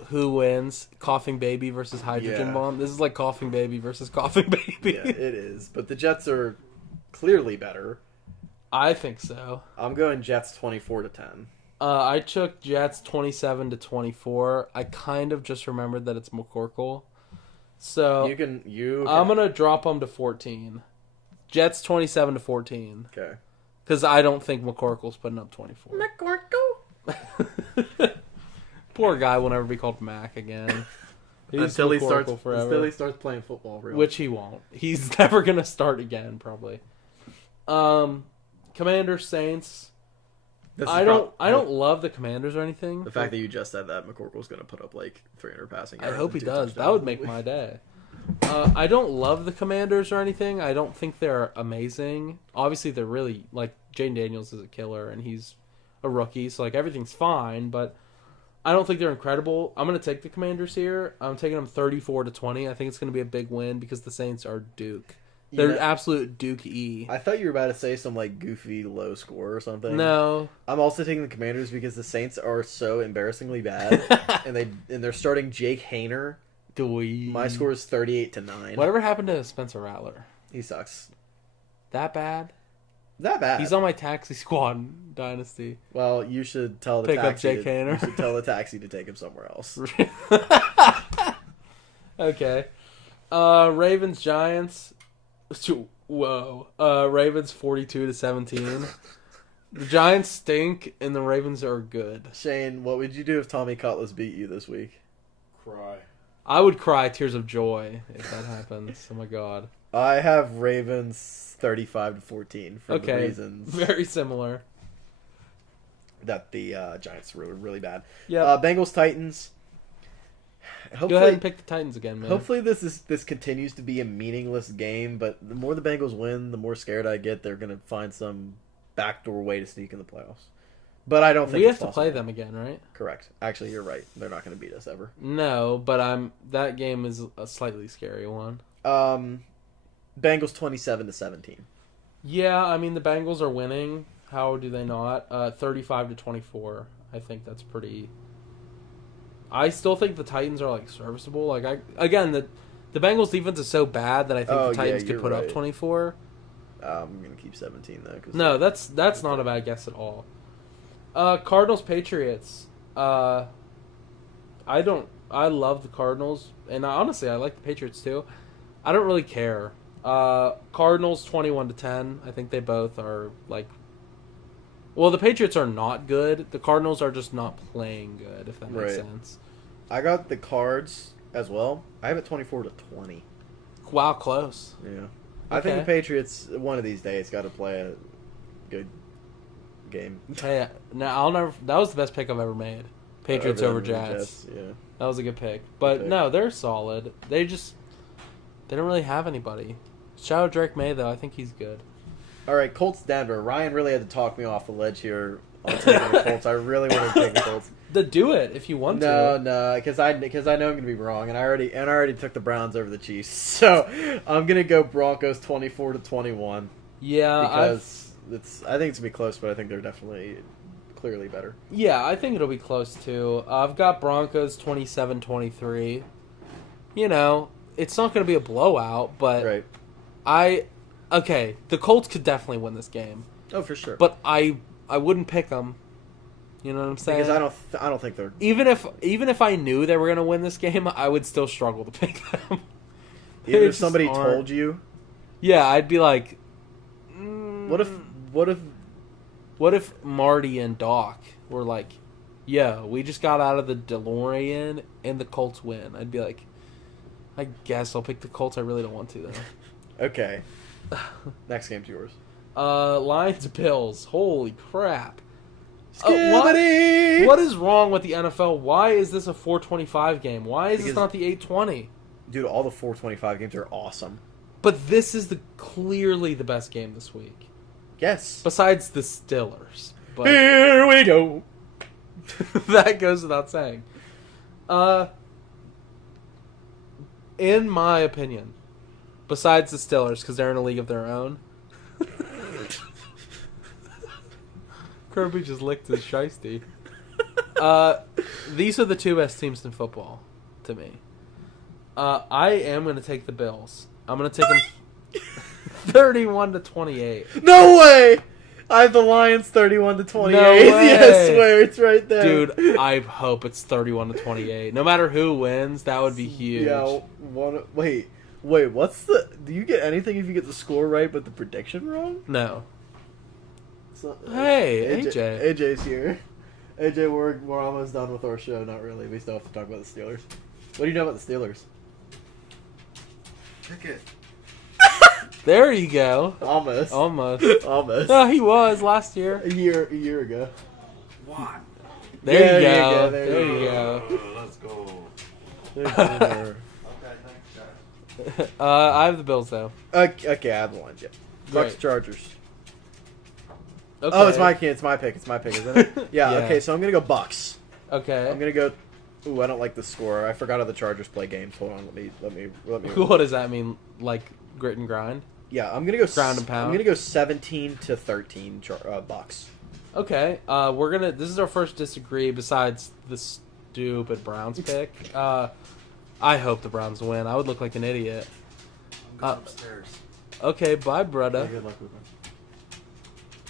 who wins? Coughing Baby versus Hydrogen Bomb? This is like Coughing Baby versus Coughing Baby. Yeah, it is. But the Jets are clearly better. I think so. I'm going Jets 24-10. I took Jets 27-24. I kind of just remembered that it's McCorkle. So I'm gonna drop them to 14. Jets 27-14. Okay. Because I don't think McCorkle's putting up 24. McCorkle. Poor guy will never be called Mac again. Until he starts playing football, really. Which he won't. He's never gonna start again, probably. Commander Saints. I don't love the Commanders or anything. The fact that you just said that McCorkle's going to put up like 300 passing I yards. hope he and 2 does. touchdowns. That would make my day. I don't love the Commanders or anything. I don't think they're amazing. Obviously, they're really like Jaden Daniels is a killer and he's a rookie, so like everything's fine. But I don't think they're incredible. I'm gonna take the Commanders here. I'm taking them 34-20. I think it's gonna be a big win because the Saints are Duke. They're absolute Duke-y. I thought you were about to say some like goofy low score or something. No, I'm also taking the Commanders because the Saints are so embarrassing bad, and they're starting Jake Hayner. My score is 38-9. Whatever happened to Spencer Rattler? He sucks. That bad? That bad. He's on my taxi squad dynasty. Well, you should tell the Pick up taxi. Jake Hayner. You should tell the taxi to take him somewhere else. Okay. Ravens Giants. Whoa. Ravens 42-17. The Giants stink and the Ravens are good. Shane, what would you do if Tommy Cutlass beat you this week? Cry. I would cry tears of joy if that happens. Oh my god. I have Ravens 35-14 for the reasons Very similar. that the Giants were really bad. Yeah. Bengals Titans. Go ahead and pick the Titans again, man. Hopefully this continues to be a meaningless game, but the more the Bengals win, the more scared I get they're going to find some backdoor way to sneak in the playoffs. But I don't think we it's have to play possible. them again, right? Correct. Actually, you're right. They're not going to beat us ever. No, but that game is a slightly scary one. Bengals 27-17. Yeah, I mean the Bengals are winning. How do they not? 35-24. I think that's pretty. I still think the Titans are like serviceable. Like the Bengals defense is so bad that I think the Titans could put up 24. I'm gonna keep 17 though. No, that's not a bad guess at all. Cardinals Patriots. I love the Cardinals, and honestly, I like the Patriots too. I don't really care. Cardinals 21-10. I think they both are like. Well, the Patriots are not good. The Cardinals are just not playing good. If that makes sense. I got the Cards as well. I have it 24-20. Wow, close. Yeah. I think the Patriots one of these days got to play a good game. Hey, now I'll never. That was the best pick I've ever made. Patriots over Jets. Yeah. That was a good pick. But no, they're solid. They don't really have anybody. Shout out Drake May though. I think he's good. All right, Colts Denver. Ryan really had to talk me off the ledge here on taking the Colts. I really want to take the Colts. Do it if you want to. No, because I know I'm gonna be wrong, and I already took the Browns over the Chiefs, so I'm gonna go Broncos 24-21. Yeah, because I think it's gonna be close, but I think they're definitely clearly better. Yeah, I think it'll be close too. I've got Broncos 27-23. You know, it's not gonna be a blowout, but the Colts could definitely win this game. Oh, for sure. But I wouldn't pick them. You know what I'm saying? Because I don't think they're even if I knew they were gonna win this game, I would still struggle to pick them. Even if somebody told you, yeah, I'd be like, what if Marty and Doc were like, "Yo, we just got out of the DeLorean and the Colts win." I'd be like, I guess I'll pick the Colts. I really don't want to though. Okay. Next game's yours. Lions Bills. Holy crap. What is wrong with the NFL? Why is this a 4:25 game? Why is this not the 8:20? Dude, all the 4:25 games are awesome. But this is clearly the best game this week. Yes. Besides the Steelers. But here we go. that goes without saying. In my opinion, besides the Steelers, because they're in a league of their own. Kirby just licked his shiesty. These are the two best teams in football, to me. I am going to take the Bills. I'm going to take them 31-28. No way! I have the Lions 31-28. No way. I swear it's right there. Dude, I hope it's 31-28. No matter who wins, that would be huge. Yeah, wait, what's the... Do you get anything if you get the score right but the prediction wrong? No. So, Hey, AJ. AJ's here. AJ, we're almost done with our show. Not really. We still have to talk about the Steelers. What do you know about the Steelers? Pick it. There you go. Almost. Almost. Almost. Oh, he was last year. A year ago. What? There you Yeah, go. there There you you go. Let's go. Okay, thanks, guys. I have the Bills though. Okay, I have the ones. Yeah. Bucks Great. Chargers. Okay. Oh, it's my pick. It's my pick, isn't it? Yeah. Yeah. Okay, so I'm gonna go Bucks. Okay. I'm gonna go. Ooh, I don't like the score. I forgot how the Chargers play games. Hold on. Let me. What does that mean? Like grit and grind? Yeah, I'm gonna go. Ground and pound? I'm gonna go 17-13. Bucks. Okay. This is our first disagree besides the stupid Browns pick. I hope the Browns win. I would look like an idiot. I'm going upstairs. Okay. Bye, brother. Good luck with them.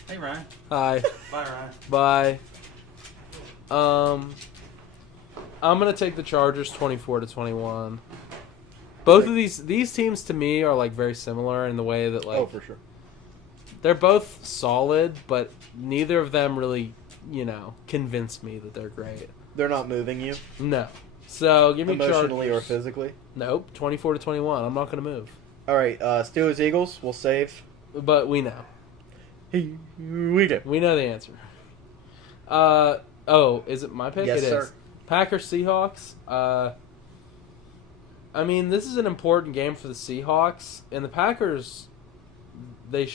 Hey, Ryan. Hi. Bye, Ryan. Bye. I'm gonna take the Chargers 24-21. Both of these teams to me are like very similar in the way that like Oh, for sure. they're both solid, but neither of them really, convince me that they're great. They're not moving you No. So give me emotionally Chargers. or physically. Nope. 24-21. I'm not gonna move. All right, Steelers Eagles. We'll save. But we know. We do. We know the answer. Is it my pick? Yes, It is. sir. Packers Seahawks. I mean, this is an important game for the Seahawks, and the Packers. They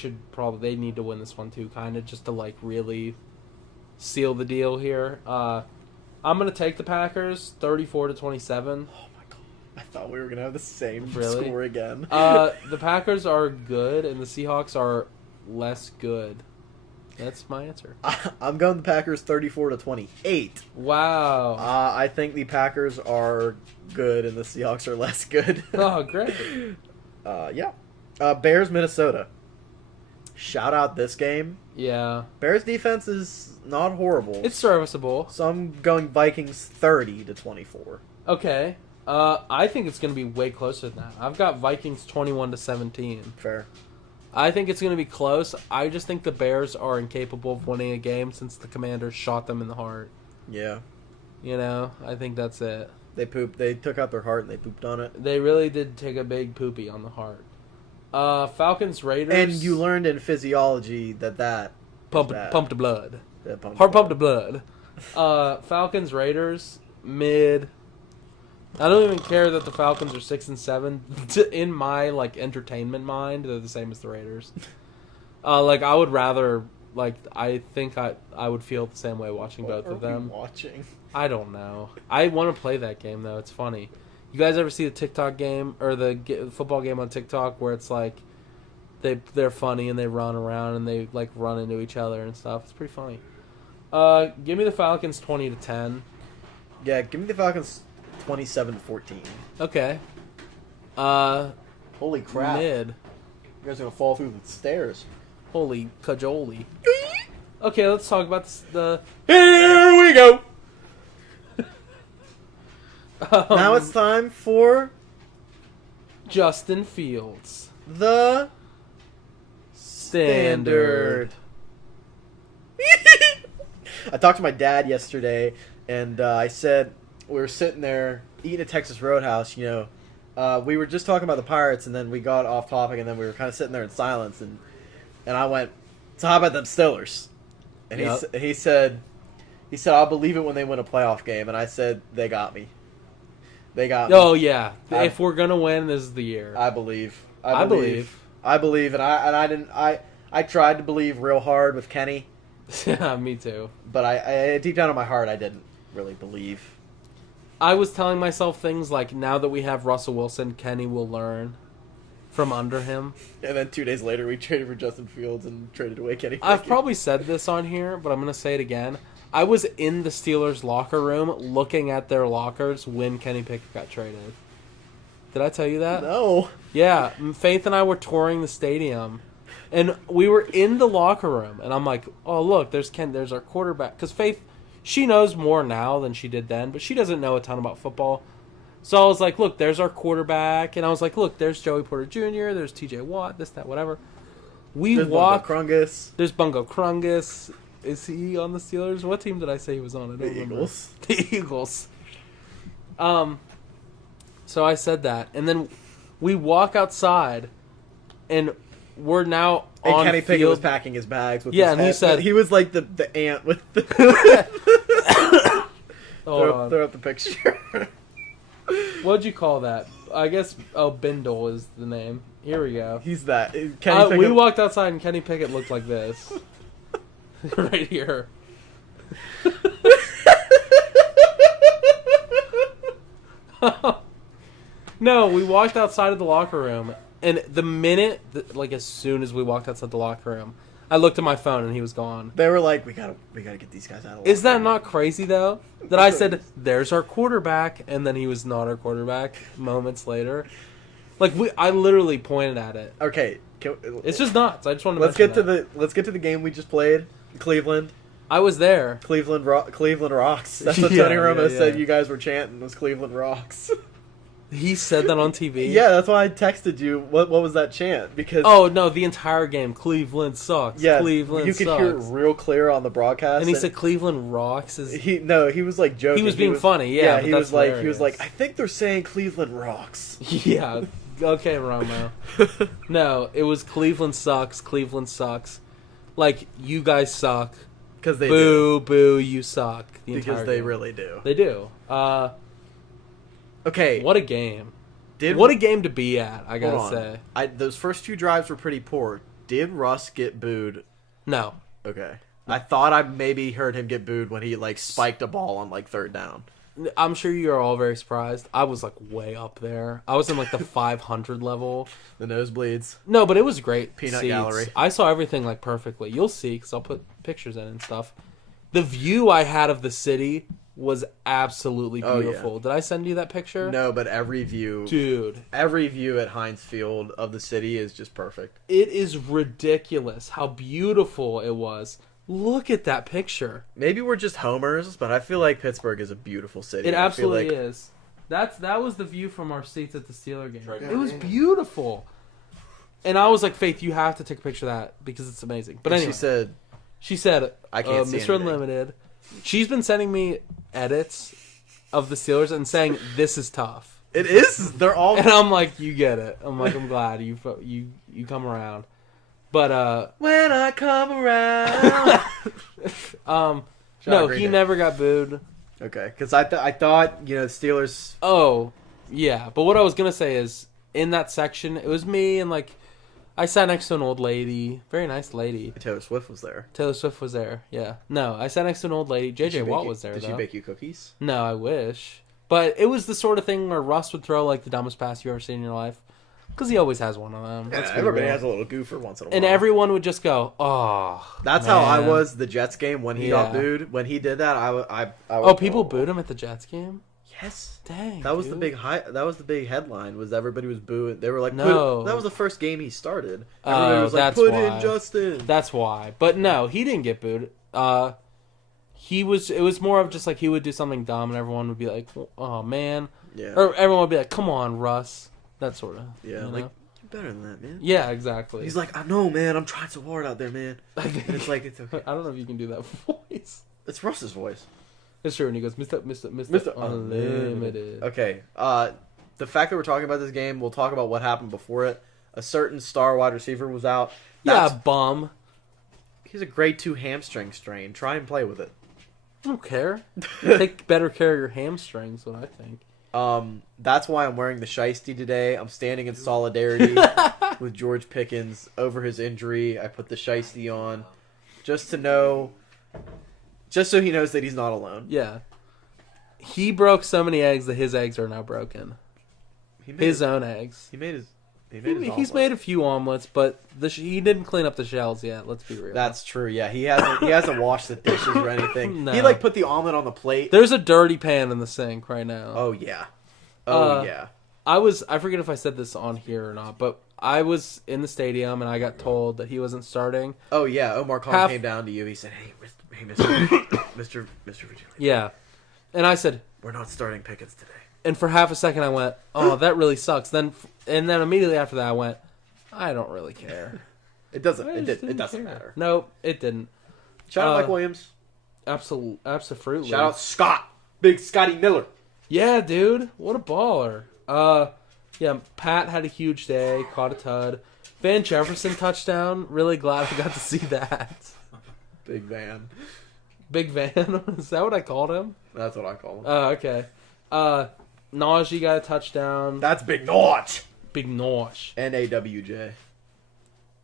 need to win this one too, kind of just to like really seal the deal here. I'm gonna take the Packers 34-27. Oh my god! I thought we were gonna have the same Really? score again. The Packers are good, and the Seahawks are less good. That's my answer. I'm going the Packers 34-28. Wow. I think the Packers are good and the Seahawks are less good. Oh, great. Yeah. Bears Minnesota. Shout out this game. Yeah. Bears defense is not horrible. It's serviceable. So I'm going Vikings 30-24. Okay. I think it's going to be way closer than that. I've got Vikings 21-17. Fair. I think it's going to be close. I just think the Bears are incapable of winning a game since the Commanders shot them in the heart. Yeah. I think that's it. They pooped. They took out their heart and they pooped on it. They really did take a big poopy on the heart. Falcons Raiders. And you learned in physiology that pumped bad. the blood. that pumped Heart pumped the blood. Falcons Raiders mid. I don't even care that the Falcons are 6-7. In my entertainment mind, they're the same as the Raiders. I would rather I think I would feel the same way watching both of them. Watching. I don't know. I want to play that game though. It's funny. You guys ever see the TikTok game or the football game on TikTok where it's like they're funny and they run around and they run into each other and stuff? It's pretty funny. Give me the Falcons 20-10. Yeah, give me the Falcons 27-14. Okay. Holy crap! Mid. You guys are gonna fall through the stairs. Holy cajoli. Okay, let's talk about the. Here we go. Now Um, it's time for Justin Fields. the Standard. I talked to my dad yesterday, and I said we were sitting there eating at Texas Roadhouse. We were just talking about the Pirates, and then we got off topic, and then we were kind of sitting there in silence, and I went, "So how about them Steelers?" And Yep. he said, "I'll believe it when they win a playoff game," and I said, "They got me. They got me. Oh yeah. I- If we're gonna win, this is the year. I believe. I believe. I believe, and I didn't. I tried to believe real hard with Kenny, Yeah, me too. but I deep down in my heart, I didn't really believe. I was telling myself things like, now that we have Russell Wilson, Kenny will learn from under him. And then 2 days later, we traded for Justin Fields and traded away Kenny. I've Pickett. probably said this on here, but I'm going to say it again. I was in the Steelers' locker room looking at their lockers when Kenny Pickett got traded. Did I tell you that? No. Yeah, Faith and I were touring the stadium, and we were in the locker room, and I'm like, oh, look, there's our quarterback. Because Faith, she knows more now than she did then, but she doesn't know a ton about football. So I was like, look, there's our quarterback, and I was like, look, there's Joey Porter Jr., there's TJ Watt, this, that, whatever. There's Bungo Krungus. There's Bungo Krungus. Is he on the Steelers? What team did I say he was on? I don't remember. Eagles. The Eagles. So I said that, and then we walk outside, and we're now And on Kenny Pickett field. was packing his bags with Yeah, his and he head. said- He was like the ant with the... Hold throw on. up the picture. What'd you call that? I guess Bindle is the name. Here we go. He's that. Kenny Pickett... We walked outside and Kenny Pickett looked like this. Right here. No, we walked outside of the locker room, and the minute, like as soon as we walked outside the locker room, I looked at my phone and he was gone. They were like, we gotta get these guys out of Is that locker not crazy though? That I said, "There's our quarterback," and then he was not our quarterback moments later. Like I literally pointed at it. room. Okay, It's just nuts. I just wanted to let's get mention to that. let's get to the game we just played. Cleveland. I was there. Cleveland rocks. That's what Yeah, Tony Romo yeah, said yeah. you guys were chanting was Cleveland rocks. He said that on TV. Yeah, that's why I texted you. What was that chant? Because Oh no, the entire game. Cleveland sucks. yeah, Cleveland you could sucks. hear it real clear on the broadcast. And he said Cleveland rocks. he was like joking. He was being funny, yeah, but he that's was like hilarious. I think they're saying Cleveland rocks. Yeah. Okay, Romo. No, it was Cleveland sucks. Cleveland sucks. Like you guys suck. Because they Boo, boo, you suck. The do. Because entire they game. really do. They do. Okay, What a game. did What a game to be at, I hold gotta on. say. Those first two drives were pretty poor. Did Russ get booed? No. Okay. I thought I maybe heard him get booed when he like spiked a ball on like third down. I'm sure you are all very surprised. I was like way up there. I was in like the 500 level. The nosebleeds. No, but it was great. Peanut seats. gallery. I saw everything like perfectly. You'll see because I'll put pictures in and stuff. The view I had of the city was absolutely Oh, yeah. beautiful. Did I send you that picture? No, but every view Dude, at Heinz Field of the city is just perfect. it is ridiculous how beautiful it was. Look at that picture. Maybe we're just homers, but I feel like Pittsburgh is a beautiful city. It I feel absolutely like is. That was the view from our seats at the Steeler game. Right It was there. beautiful. And I was like, Faith, you have to take a picture of that because it's amazing. But And anyway, she said, she said, I can't see Mr. anything. Unlimited. She's been sending me edits of the Steelers and saying this is tough. "It is. They're all." And I'm like, you get it. I'm like, I'm glad you come around. But When I come around. no, Green he Day. never got booed. Okay, because I thought the Steelers. Oh, yeah. But what I was gonna say is, in that section, it was me and like, I sat next to an old lady, very nice lady. Taylor Swift was there. Taylor Swift was there. Yeah. No, I sat next to an old lady. Did she JJ bake Watt you- was there. Did though. she bake you cookies? No, I wish. But it was the sort of thing where Russ would throw like the dumbest pass you ever seen in your life, because he always has one of them. Let's be everybody real. has a little goofer once in a while. And everyone would just go, "Oh." That's how I man." was the Jets game when he got Yeah. booed. When he did that, I was, Oh, people booed him at the Jets game. Yes. Dang. That was the dude. big that was the big headline. Was everybody was booing? They were like, No. that was the first game he started. Oh, Everybody was like, that's put why. in Justin. That's why. But no, he didn't get booed. It was more of just like he would do something dumb and everyone would be like, "Oh man," Yeah. or everyone would be like, "Come on, Russ," that sort of. Yeah. you Like know? you're better than that, man. Yeah, exactly. He's like, I know, man. I'm trying so hard out there, man. And it's like it's okay. I don't know if you can do that voice. It's Russ's voice. It's true, and he goes, Mr. Mr. Unlimited. Okay. The fact that we're talking about this game, we'll talk about what happened before it. A certain star wide receiver was out. Yeah, bum. He's a grade 2 hamstring strain. Try and play with it. I don't care. Take better care of your hamstrings, what I think. That's why I'm wearing the shiesty today. I'm standing in solidarity with George Pickens over his injury. I put the shiesty on just so he knows that he's not alone. Yeah. He broke so many eggs that his eggs are now broken. He made His own eggs. He made his He's omelet. made a few omelets, but he didn't clean up the shells yet. Let's be real. That's true. Yeah, he hasn't washed the dishes or anything. No. He like put the omelet on the plate. There's a dirty pan in the sink right now. Oh yeah. Oh Uh, yeah. I forget if I said this on here or not, but I was in the stadium and I got told that he wasn't starting. Oh yeah. Omar Khan half- came down to you. He said, Mr. Virginia, Yeah. And I said, we're not starting Pickens today." and for half a second I went, "Oh, that really sucks." Then immediately after that I went, "I don't really care." It doesn't. I It, just did, it didn't doesn't care. matter. No, it didn't. Shout out Mike Williams. Absolutely. Shout out Scott. Big Scotty Miller. Yeah, dude. What a baller. Yeah, Pat had a huge day, caught a tud. Van Jefferson touchdown. Really glad I got to see that. Big Van. Big Van? Is that what I called him? That's what I call him. Oh, okay. Najee got a touchdown. That's Big Notch. Big Nosh. NAWJ.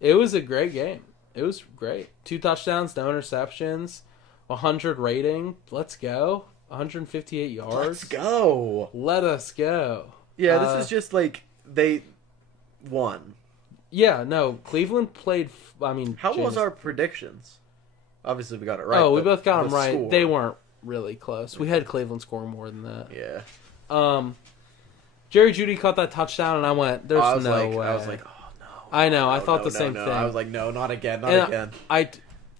It was a great game. It was great. 2 touchdowns, no interceptions, 100 rating. Let's go. 158 yards. Let's go. Let us go. Yeah, this is just like they won. Yeah, no. Cleveland played. How was our predictions? Obviously, we got it right. Oh, we both got them right. Score. They weren't really close. We had Cleveland score more than that. Yeah. Jerry Jeudy caught that touchdown, and I went, "There's no way." I was like, "Oh no!" I know. I thought no, the same thing. I was like, "No, not again, not And again."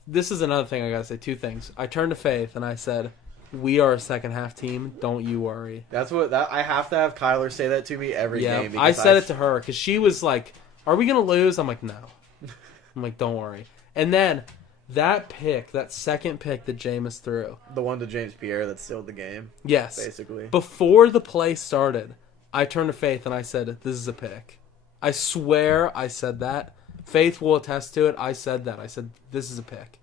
This is another thing I gotta say. 2 things. I turned to Faith and I said, "We are a second half team. Don't you worry." That's what I have to have Kyler say that to me every game. Yeah, I said it to her because she was like, "Are we gonna lose?" I'm like, "No." I'm like, "Don't worry." And then that pick, that second pick that Jameis threw, the one to James Pierre that sealed the game. yes, Basically, before the play started, I turned to Faith and I said, "This is a pick." I swear I said that. Faith will attest to it. I said that. I said, "This is a pick."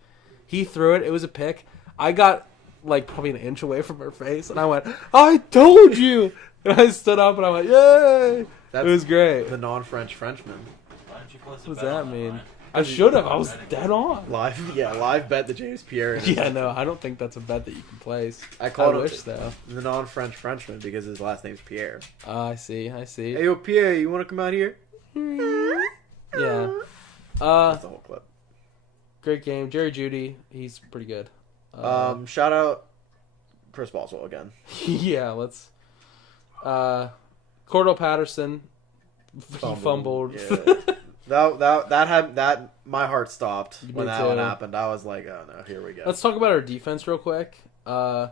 He threw it. It was a pick. I got like probably an inch away from her face, and I went, "I told you!" And I stood up and I went, "Yay!" It was great. The non-French Frenchman. Why don't you place a What does bet that on it, mean? Ryan? I should have. I was dead on. Live bet the James Pierre. Yeah, no, I don't think that's a bet that you can place. I called wish though. the non-French Frenchman because his last name's Pierre. I see. Hey, yo, Pierre, you want to come out here? Yeah. That's the whole clip. Great game. Jerry Jeudy, he's pretty good. Shout out Chris Boswell again. Yeah, let's. Cordell Patterson, he fumbled. Yeah. that my heart stopped when that one too. happened. I was like, oh no, here we go. Let's talk about our defense real quick. Cam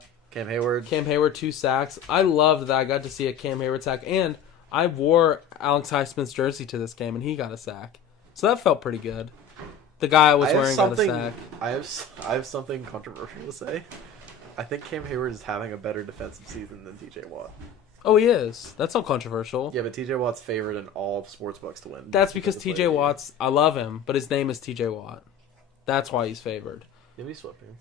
Hayward. 2 sacks. I loved that I got to see a Cam Hayward sack, and I wore Alex Highsmith's jersey to this game, and he got a sack. So that felt pretty good. The guy I was wearing got a sack. I have something controversial to say. I think Cam Hayward is having a better defensive season than TJ Watt. Oh, he is. That's not controversial. Yeah, but TJ Watt's favored in all sportsbooks to win. That's because TJ Watt's. I love him, but his name is TJ Watt. That's why he's favored. Give me sweatpants.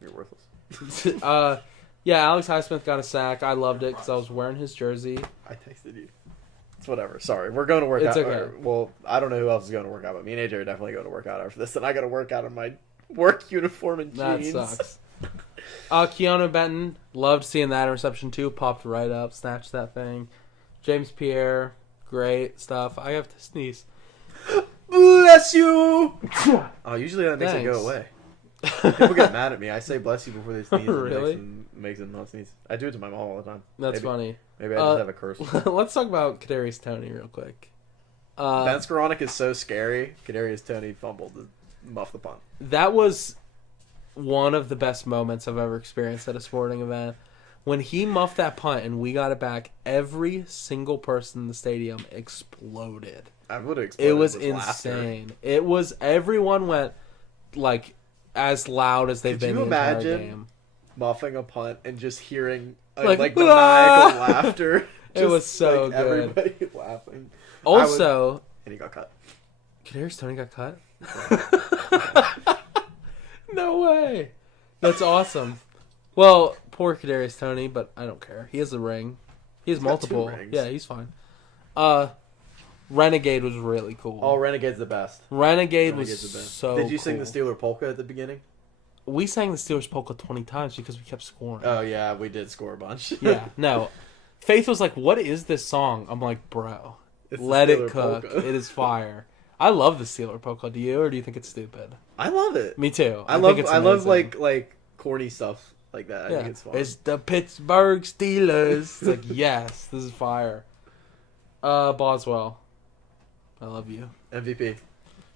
You're worthless. Yeah, Alex Highsmith got a sack. I loved it because I was wearing his jersey. I texted you. It's whatever. Sorry, we're going to work out. It's okay. Well, I don't know who else is going to work out, but me and AJ are definitely going to work out after this, and I got to work out in my work uniform and jeans. That sucks. Keanu Benton, loved seeing that interception too. Popped right up, snatched that thing. James Pierre, great stuff. I have to sneeze. Bless you! Oh, usually that makes it Thanks. go away. People get mad at me. I say bless you before they sneeze. Really? And makes them not sneeze. I do it to my mom all the time. That's funny. Maybe I just have a curse. Let's talk about Kadarius Toney real quick. Ben Skoranek is so scary. Kadarius Toney fumbled to muff the punt. That was one of the best moments I've ever experienced at a sporting event. When he muffed that punt and we got it back, every single person in the stadium exploded. I would have exploded. It was with laughter. insane. It was, everyone went like as loud as they've Could been you the entire imagine game. Muffing a punt and just hearing Like, like maniacal "Ah!" laughter? It Just, was so like, good. Everybody laughing. Also, And he got cut. Kadarius Toney got cut? No way. That's awesome. Well, poor Kadarius Toney, but I don't care. He has a ring. He has He's got 2 multiple. rings. Yeah, he's fine. Renegade was really cool. Oh, Renegade's the best. Renegade was Renegade's the best. so Did you sing cool. the Steeler polka at the beginning? We sang the Steelers polka 20 times because we kept scoring. Oh yeah, we did score a bunch. Yeah, no. Faith was like, "What is this song?" I'm like, "Bro, It's the let it Steeler cook. polka." It is fire." I love the Steeler polka. Do you, or do you think it's stupid? I love it. Me too. I think it's love amazing. like corny stuff like that. I Yeah, think it's fun. it's the Pittsburgh Steelers. It's like, yes, this is fire. Boswell, I love you. MVP.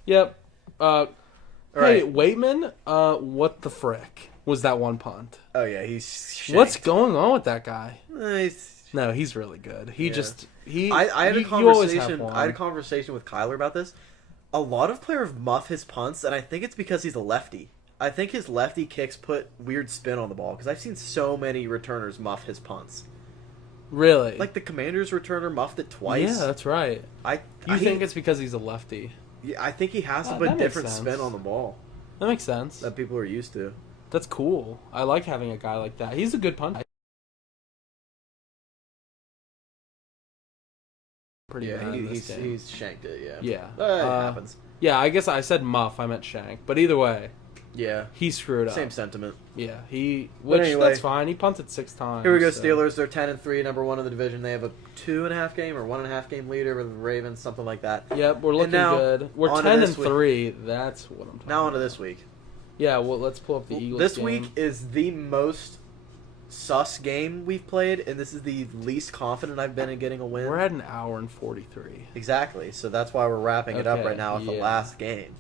Yep. All Hey, right. Waitman. What the frick was that one punt? Oh yeah, he's shanked. What's going on with that guy? Nice. No, he's really good. He Yeah. just he. I had a you always have conversation. one. I had a conversation with Kyler about this. A lot of players muff his punts, and I think it's because he's a lefty. I think his lefty kicks put weird spin on the ball because I've seen so many returners muff his punts. Really? Like the Commanders returner muffed it twice. Yeah, that's right. You think it's because he's a lefty? Yeah, I think he has to That put makes different sense. spin on the ball That makes sense. that people are used to. That's cool. I like having a guy like that. He's a good punter. Pretty Yeah, bad in this game. he's shanked it. Yeah. Yeah. It happens. Yeah, I guess I said muff. I meant shank. But either way, Yeah. he screwed up. Same sentiment. Yeah, which anyway, that's fine. He punted 6 times. Here we go, so. Steelers. They're 10-3, number 1 in the division. They have a 2.5 game or 1.5 game lead over the Ravens, something like that. Yep, we're looking now, good. We're on to 10-3. That's what I'm talking Now about. on to this week. Yeah, well, let's pull up the Eagles This game. week is the most sus game we've played, and this is the least confident I've been in getting a win. We're at an hour and 43. Exactly. So that's why we're wrapping it up Okay, right now with the yeah. last game.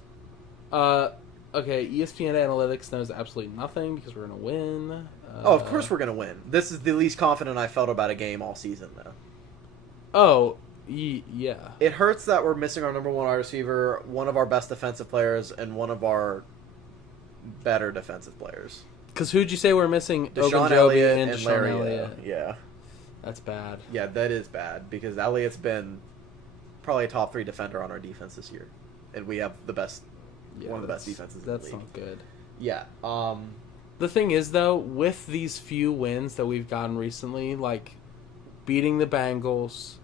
Okay, ESPN Analytics knows absolutely nothing because we're going to win. Oh, of course we're going to win. This is the least confident I felt about a game all season, though. Oh, yeah. It hurts that we're missing our number 1 wide receiver, one of our best defensive players, and one of our better defensive players. Because who'd you say we're missing? Deshaun Ogunjobi Elliott and and Deshaun Larry. Elliott. Yeah. That's bad. Yeah, that is bad because Elliott's been probably a top 3 defender on our defense this year. And we have the best, Yeah, one of the best defenses in the That's league. not good. Yeah. The thing is, though, with these few wins that we've gotten recently, like beating the Bengals,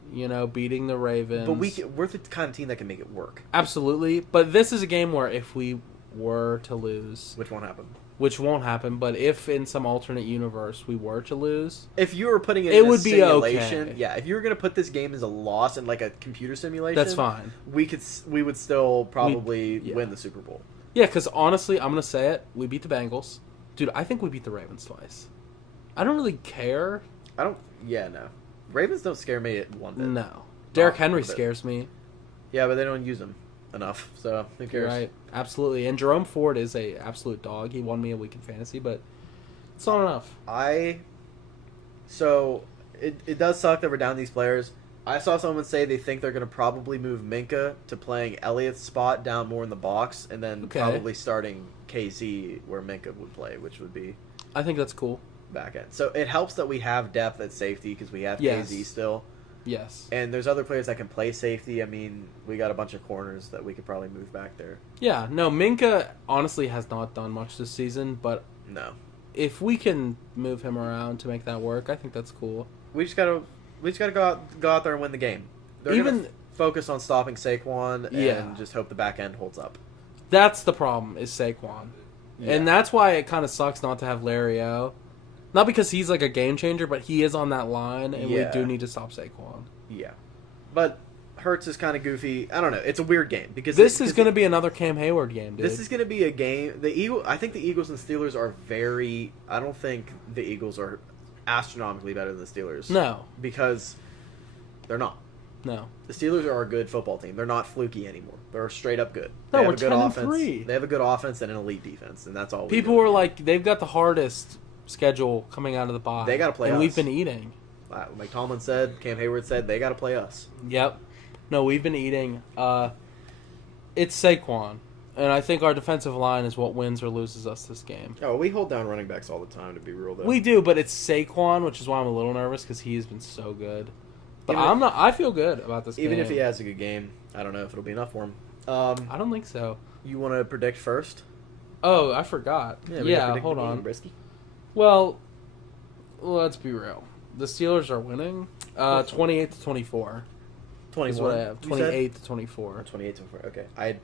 beating the Ravens. But we're the kind of team that can make it work. Absolutely. But this is a game where if we were to lose, Which won't happen. which won't happen, but if in some alternate universe we were to lose, If you were putting it It in would a be simulation, okay. yeah, if you were going to put this game as a loss in like a computer simulation, that's fine. we would still probably yeah. win the Super Bowl. Yeah, because honestly, I'm going to say it. We beat the Bengals. Dude, I think we beat the Ravens twice. I don't really care. No. Ravens don't scare me at one bit. No. Derrick Not Henry one bit. scares me. Yeah, but they don't use them enough, so who cares? Right. Absolutely. And Jerome Ford is a absolute dog. He won me a week in fantasy, but it's not enough. So it does suck that we're down these players. I saw someone say they think they're going to probably move Minka to playing Elliott's spot down more in the box, and then Okay. probably starting KC where Minka would play, which would be I think that's cool. back end. So it helps that we have depth at safety because we have Yes. KZ still, Yes. and there's other players that can play safety. I mean, we got a bunch of corners that we could probably move back there. Yeah. No, Minka honestly has not done much this season, but No, if we can move him around to make that work, I think that's cool. we just gotta go out there and win the game. They're Even- gonna focus on stopping Saquon Yeah. and just hope the back end holds up. That's the problem, is Saquon. Yeah. And that's why it kind of sucks not to have Larry O. Not because he's like a game changer, but he is on that line, and Yeah. we do need to stop Saquon. Yeah, but Hurts is kind of goofy. I don't know. It's a weird game because This is going to be another Cam Hayward game, dude. This is going to be a game. I think the Eagles and Steelers are very. I don't think the Eagles are astronomically better than the Steelers. No. Because they're not. No. The Steelers are a good football team. They're not fluky anymore. They're straight up good. No, They have we're a good 10-3. offense. They have a good offense and an elite defense, and that's all. People were like, they've got the hardest schedule coming out of the bye. They gotta play and us. we've been eating. Like Tomlin said, Cam Hayward said, they got to play us. Yep. No, we've been eating. It's Saquon. And I think our defensive line is what wins or loses us this game. Oh, we hold down running backs all the time, to be real, though. We do, but it's Saquon, which is why I'm a little nervous because he's been so good. But Even- I feel good about this game. Even if he has a good game, I don't know if it'll be enough for him. I don't think so. You want to predict first? Oh, I forgot. we gotta Yeah, predict hold the game, on. Brisky. Well, let's be real. The Steelers are winning 28-24. 21. Is what I have. you said? 28-24. 28-24. Okay. I had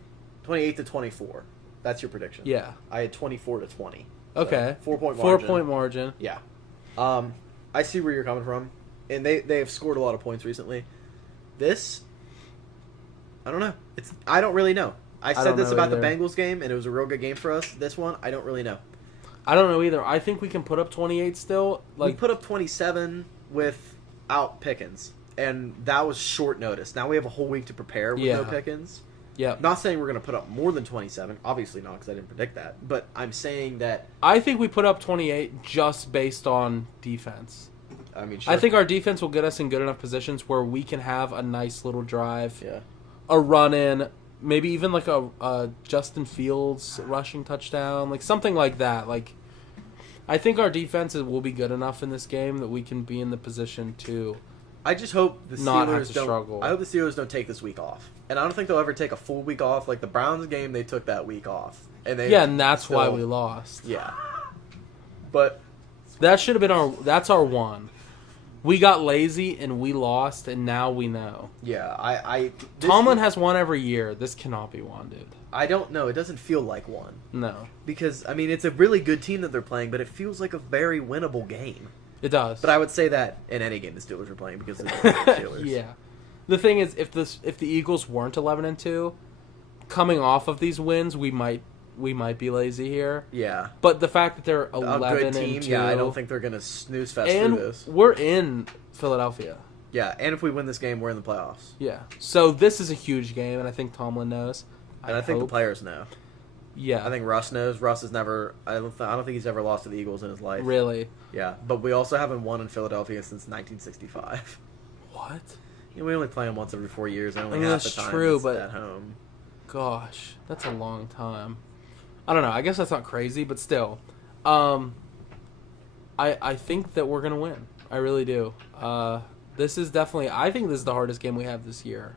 28-24. That's your prediction. Yeah. I had 24-20. Okay. 4-point margin. 4-point margin. Yeah. I see where you're coming from. And they have scored a lot of points recently. This, I don't know. I don't really know. I said don't this know about the either. Bengals game, and it was a real good game for us. This one, I don't really know. I don't know either. I think we can put up 28 still. We Like, put up 27 without Pickens, and that was short notice. Now we have a whole week to prepare with no Yeah. Pickens. yeah. Not saying we're going to put up more than 27. Obviously not, because I didn't predict that. But I'm saying that, I think we put up 28 just based on defense. I mean, sure. I think our defense will get us in good enough positions where we can have a nice little drive, Yeah. a run in, maybe even like a Justin Fields rushing touchdown, like something like that. Like I think our defense will be good enough in this game that we can be in the position to. I just hope the Not have Steelers to don't. struggle. I hope the Steelers don't take this week off, and I don't think they'll ever take a full week off. Like the Browns game, they took that week off, and And that's why still- we lost. Yeah, but That should have been our. That's our one. We got lazy and we lost, and now we know. yeah, Tomlin has one every year. This cannot be one, dude. I don't know. It doesn't feel like one No, because I mean it's a really good team that they're playing, but it feels like a very winnable game. it does. But I would say that in any game the Steelers are playing because it's the Steelers. Yeah. The thing is, if the Eagles weren't 11-2, coming off of these wins, we might be lazy here. Yeah. But the fact that they're A 11 good team, and 2, yeah, I don't think they're going to snooze fest and through this. we're in Philadelphia. Yeah, and if we win this game, we're in the playoffs. Yeah. So this is a huge game, and I think Tomlin knows. And I think the hope. players know. Yeah. I think Russ knows. Russ has never. I don't think he's ever lost to the Eagles in his life. Really. Yeah, but we also haven't won in Philadelphia since 1965. What? Yeah, we only play them once every 4 years. And only I mean, half that's the time true, it's but- at home. Gosh, that's a long time. I don't know. I guess that's not crazy, but still. I think that we're gonna win. I really do. This is definitely. I think this is the hardest game we have this year.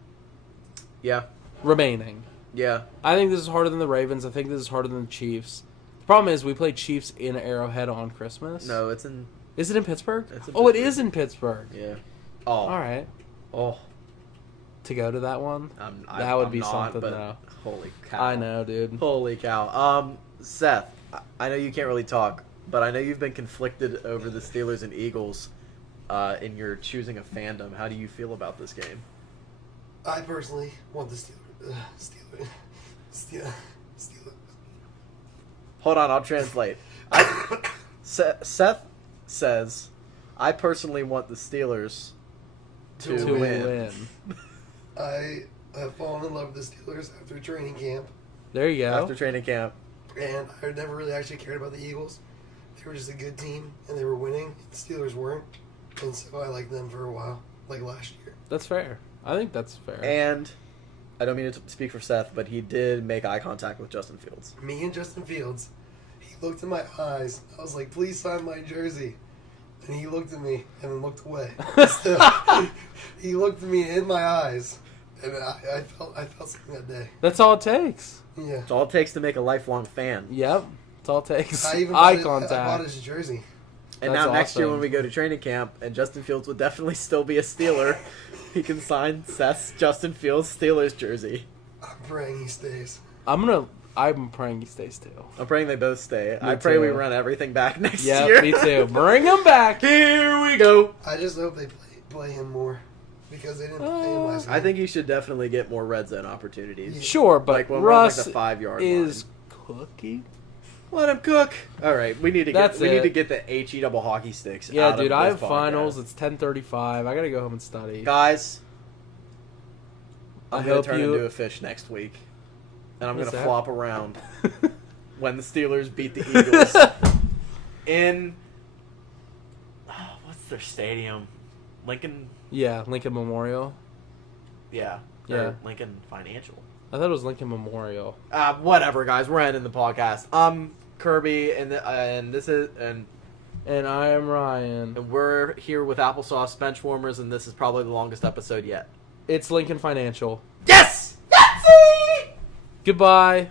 Yeah, Remaining. yeah. I think this is harder than the Ravens. I think this is harder than the Chiefs. The problem is we play Chiefs in Arrowhead on Christmas. No, it's in. Is it in Pittsburgh? It's in Oh, it Pittsburgh. is in Pittsburgh. Yeah. Oh. All right. Oh. To go to that one? That would be something, but though. Holy cow! I know, dude. Holy cow. Seth, I know you can't really talk, but I know you've been conflicted over the Steelers and Eagles in your choosing a fandom. How do you feel about this game? I personally want the Steelers. Hold on, I'll translate. Seth says, I personally want the Steelers to To win. win. I have fallen in love with the Steelers after training camp, There you go. After training camp. and I never really actually cared about the Eagles. They were just a good team, and they were winning. The Steelers weren't, and so I liked them for a while, like last year. That's fair. I think that's fair. And I don't mean to speak for Seth, but he did make eye contact with Justin Fields. Me and Justin Fields, he looked in my eyes. I was like, "Please sign my jersey." And he looked at me and then looked away. Still, he looked at me in my eyes, and I felt something that day. That's all it takes. Yeah. It's all it takes to make a lifelong fan. Yep. That's all it takes. I even Eye bought contact. his jersey. And That's now next year awesome. when we go to training camp and Justin Fields would definitely still be a Steeler, he can sign Seth's Justin Fields Steelers jersey. I'm praying he stays. I'm praying he stays too. I'm praying they both stay. Me I pray we too. run everything back next Yeah, year. me too. Bring him back. Here we go. I just hope they play him more because they didn't play him last game. I think he should definitely get more red zone opportunities. Sure, but Like when we're on, like, Russ the 5-yard is line. cooking. Let him cook. All right, we need to That's need it. to get the HE double hockey sticks. Yeah, out dude, of I this have podcast. finals. It's 10:35. I gotta go home and study. Guys, I I'm gonna hope turn you. into a fish next week, and I'm What's gonna that? flop around when the Steelers beat the Eagles in what's their stadium? Lincoln. Yeah, Lincoln Memorial. Yeah. Yeah. Or Lincoln Financial. I thought it was Lincoln Memorial. Whatever, guys. We're ending the podcast. I'm Kirby, and this is and And I am Ryan. we're here with Applesauce Benchwarmers, and this is probably the longest episode yet. It's Lincoln Financial. Yes. Goodbye.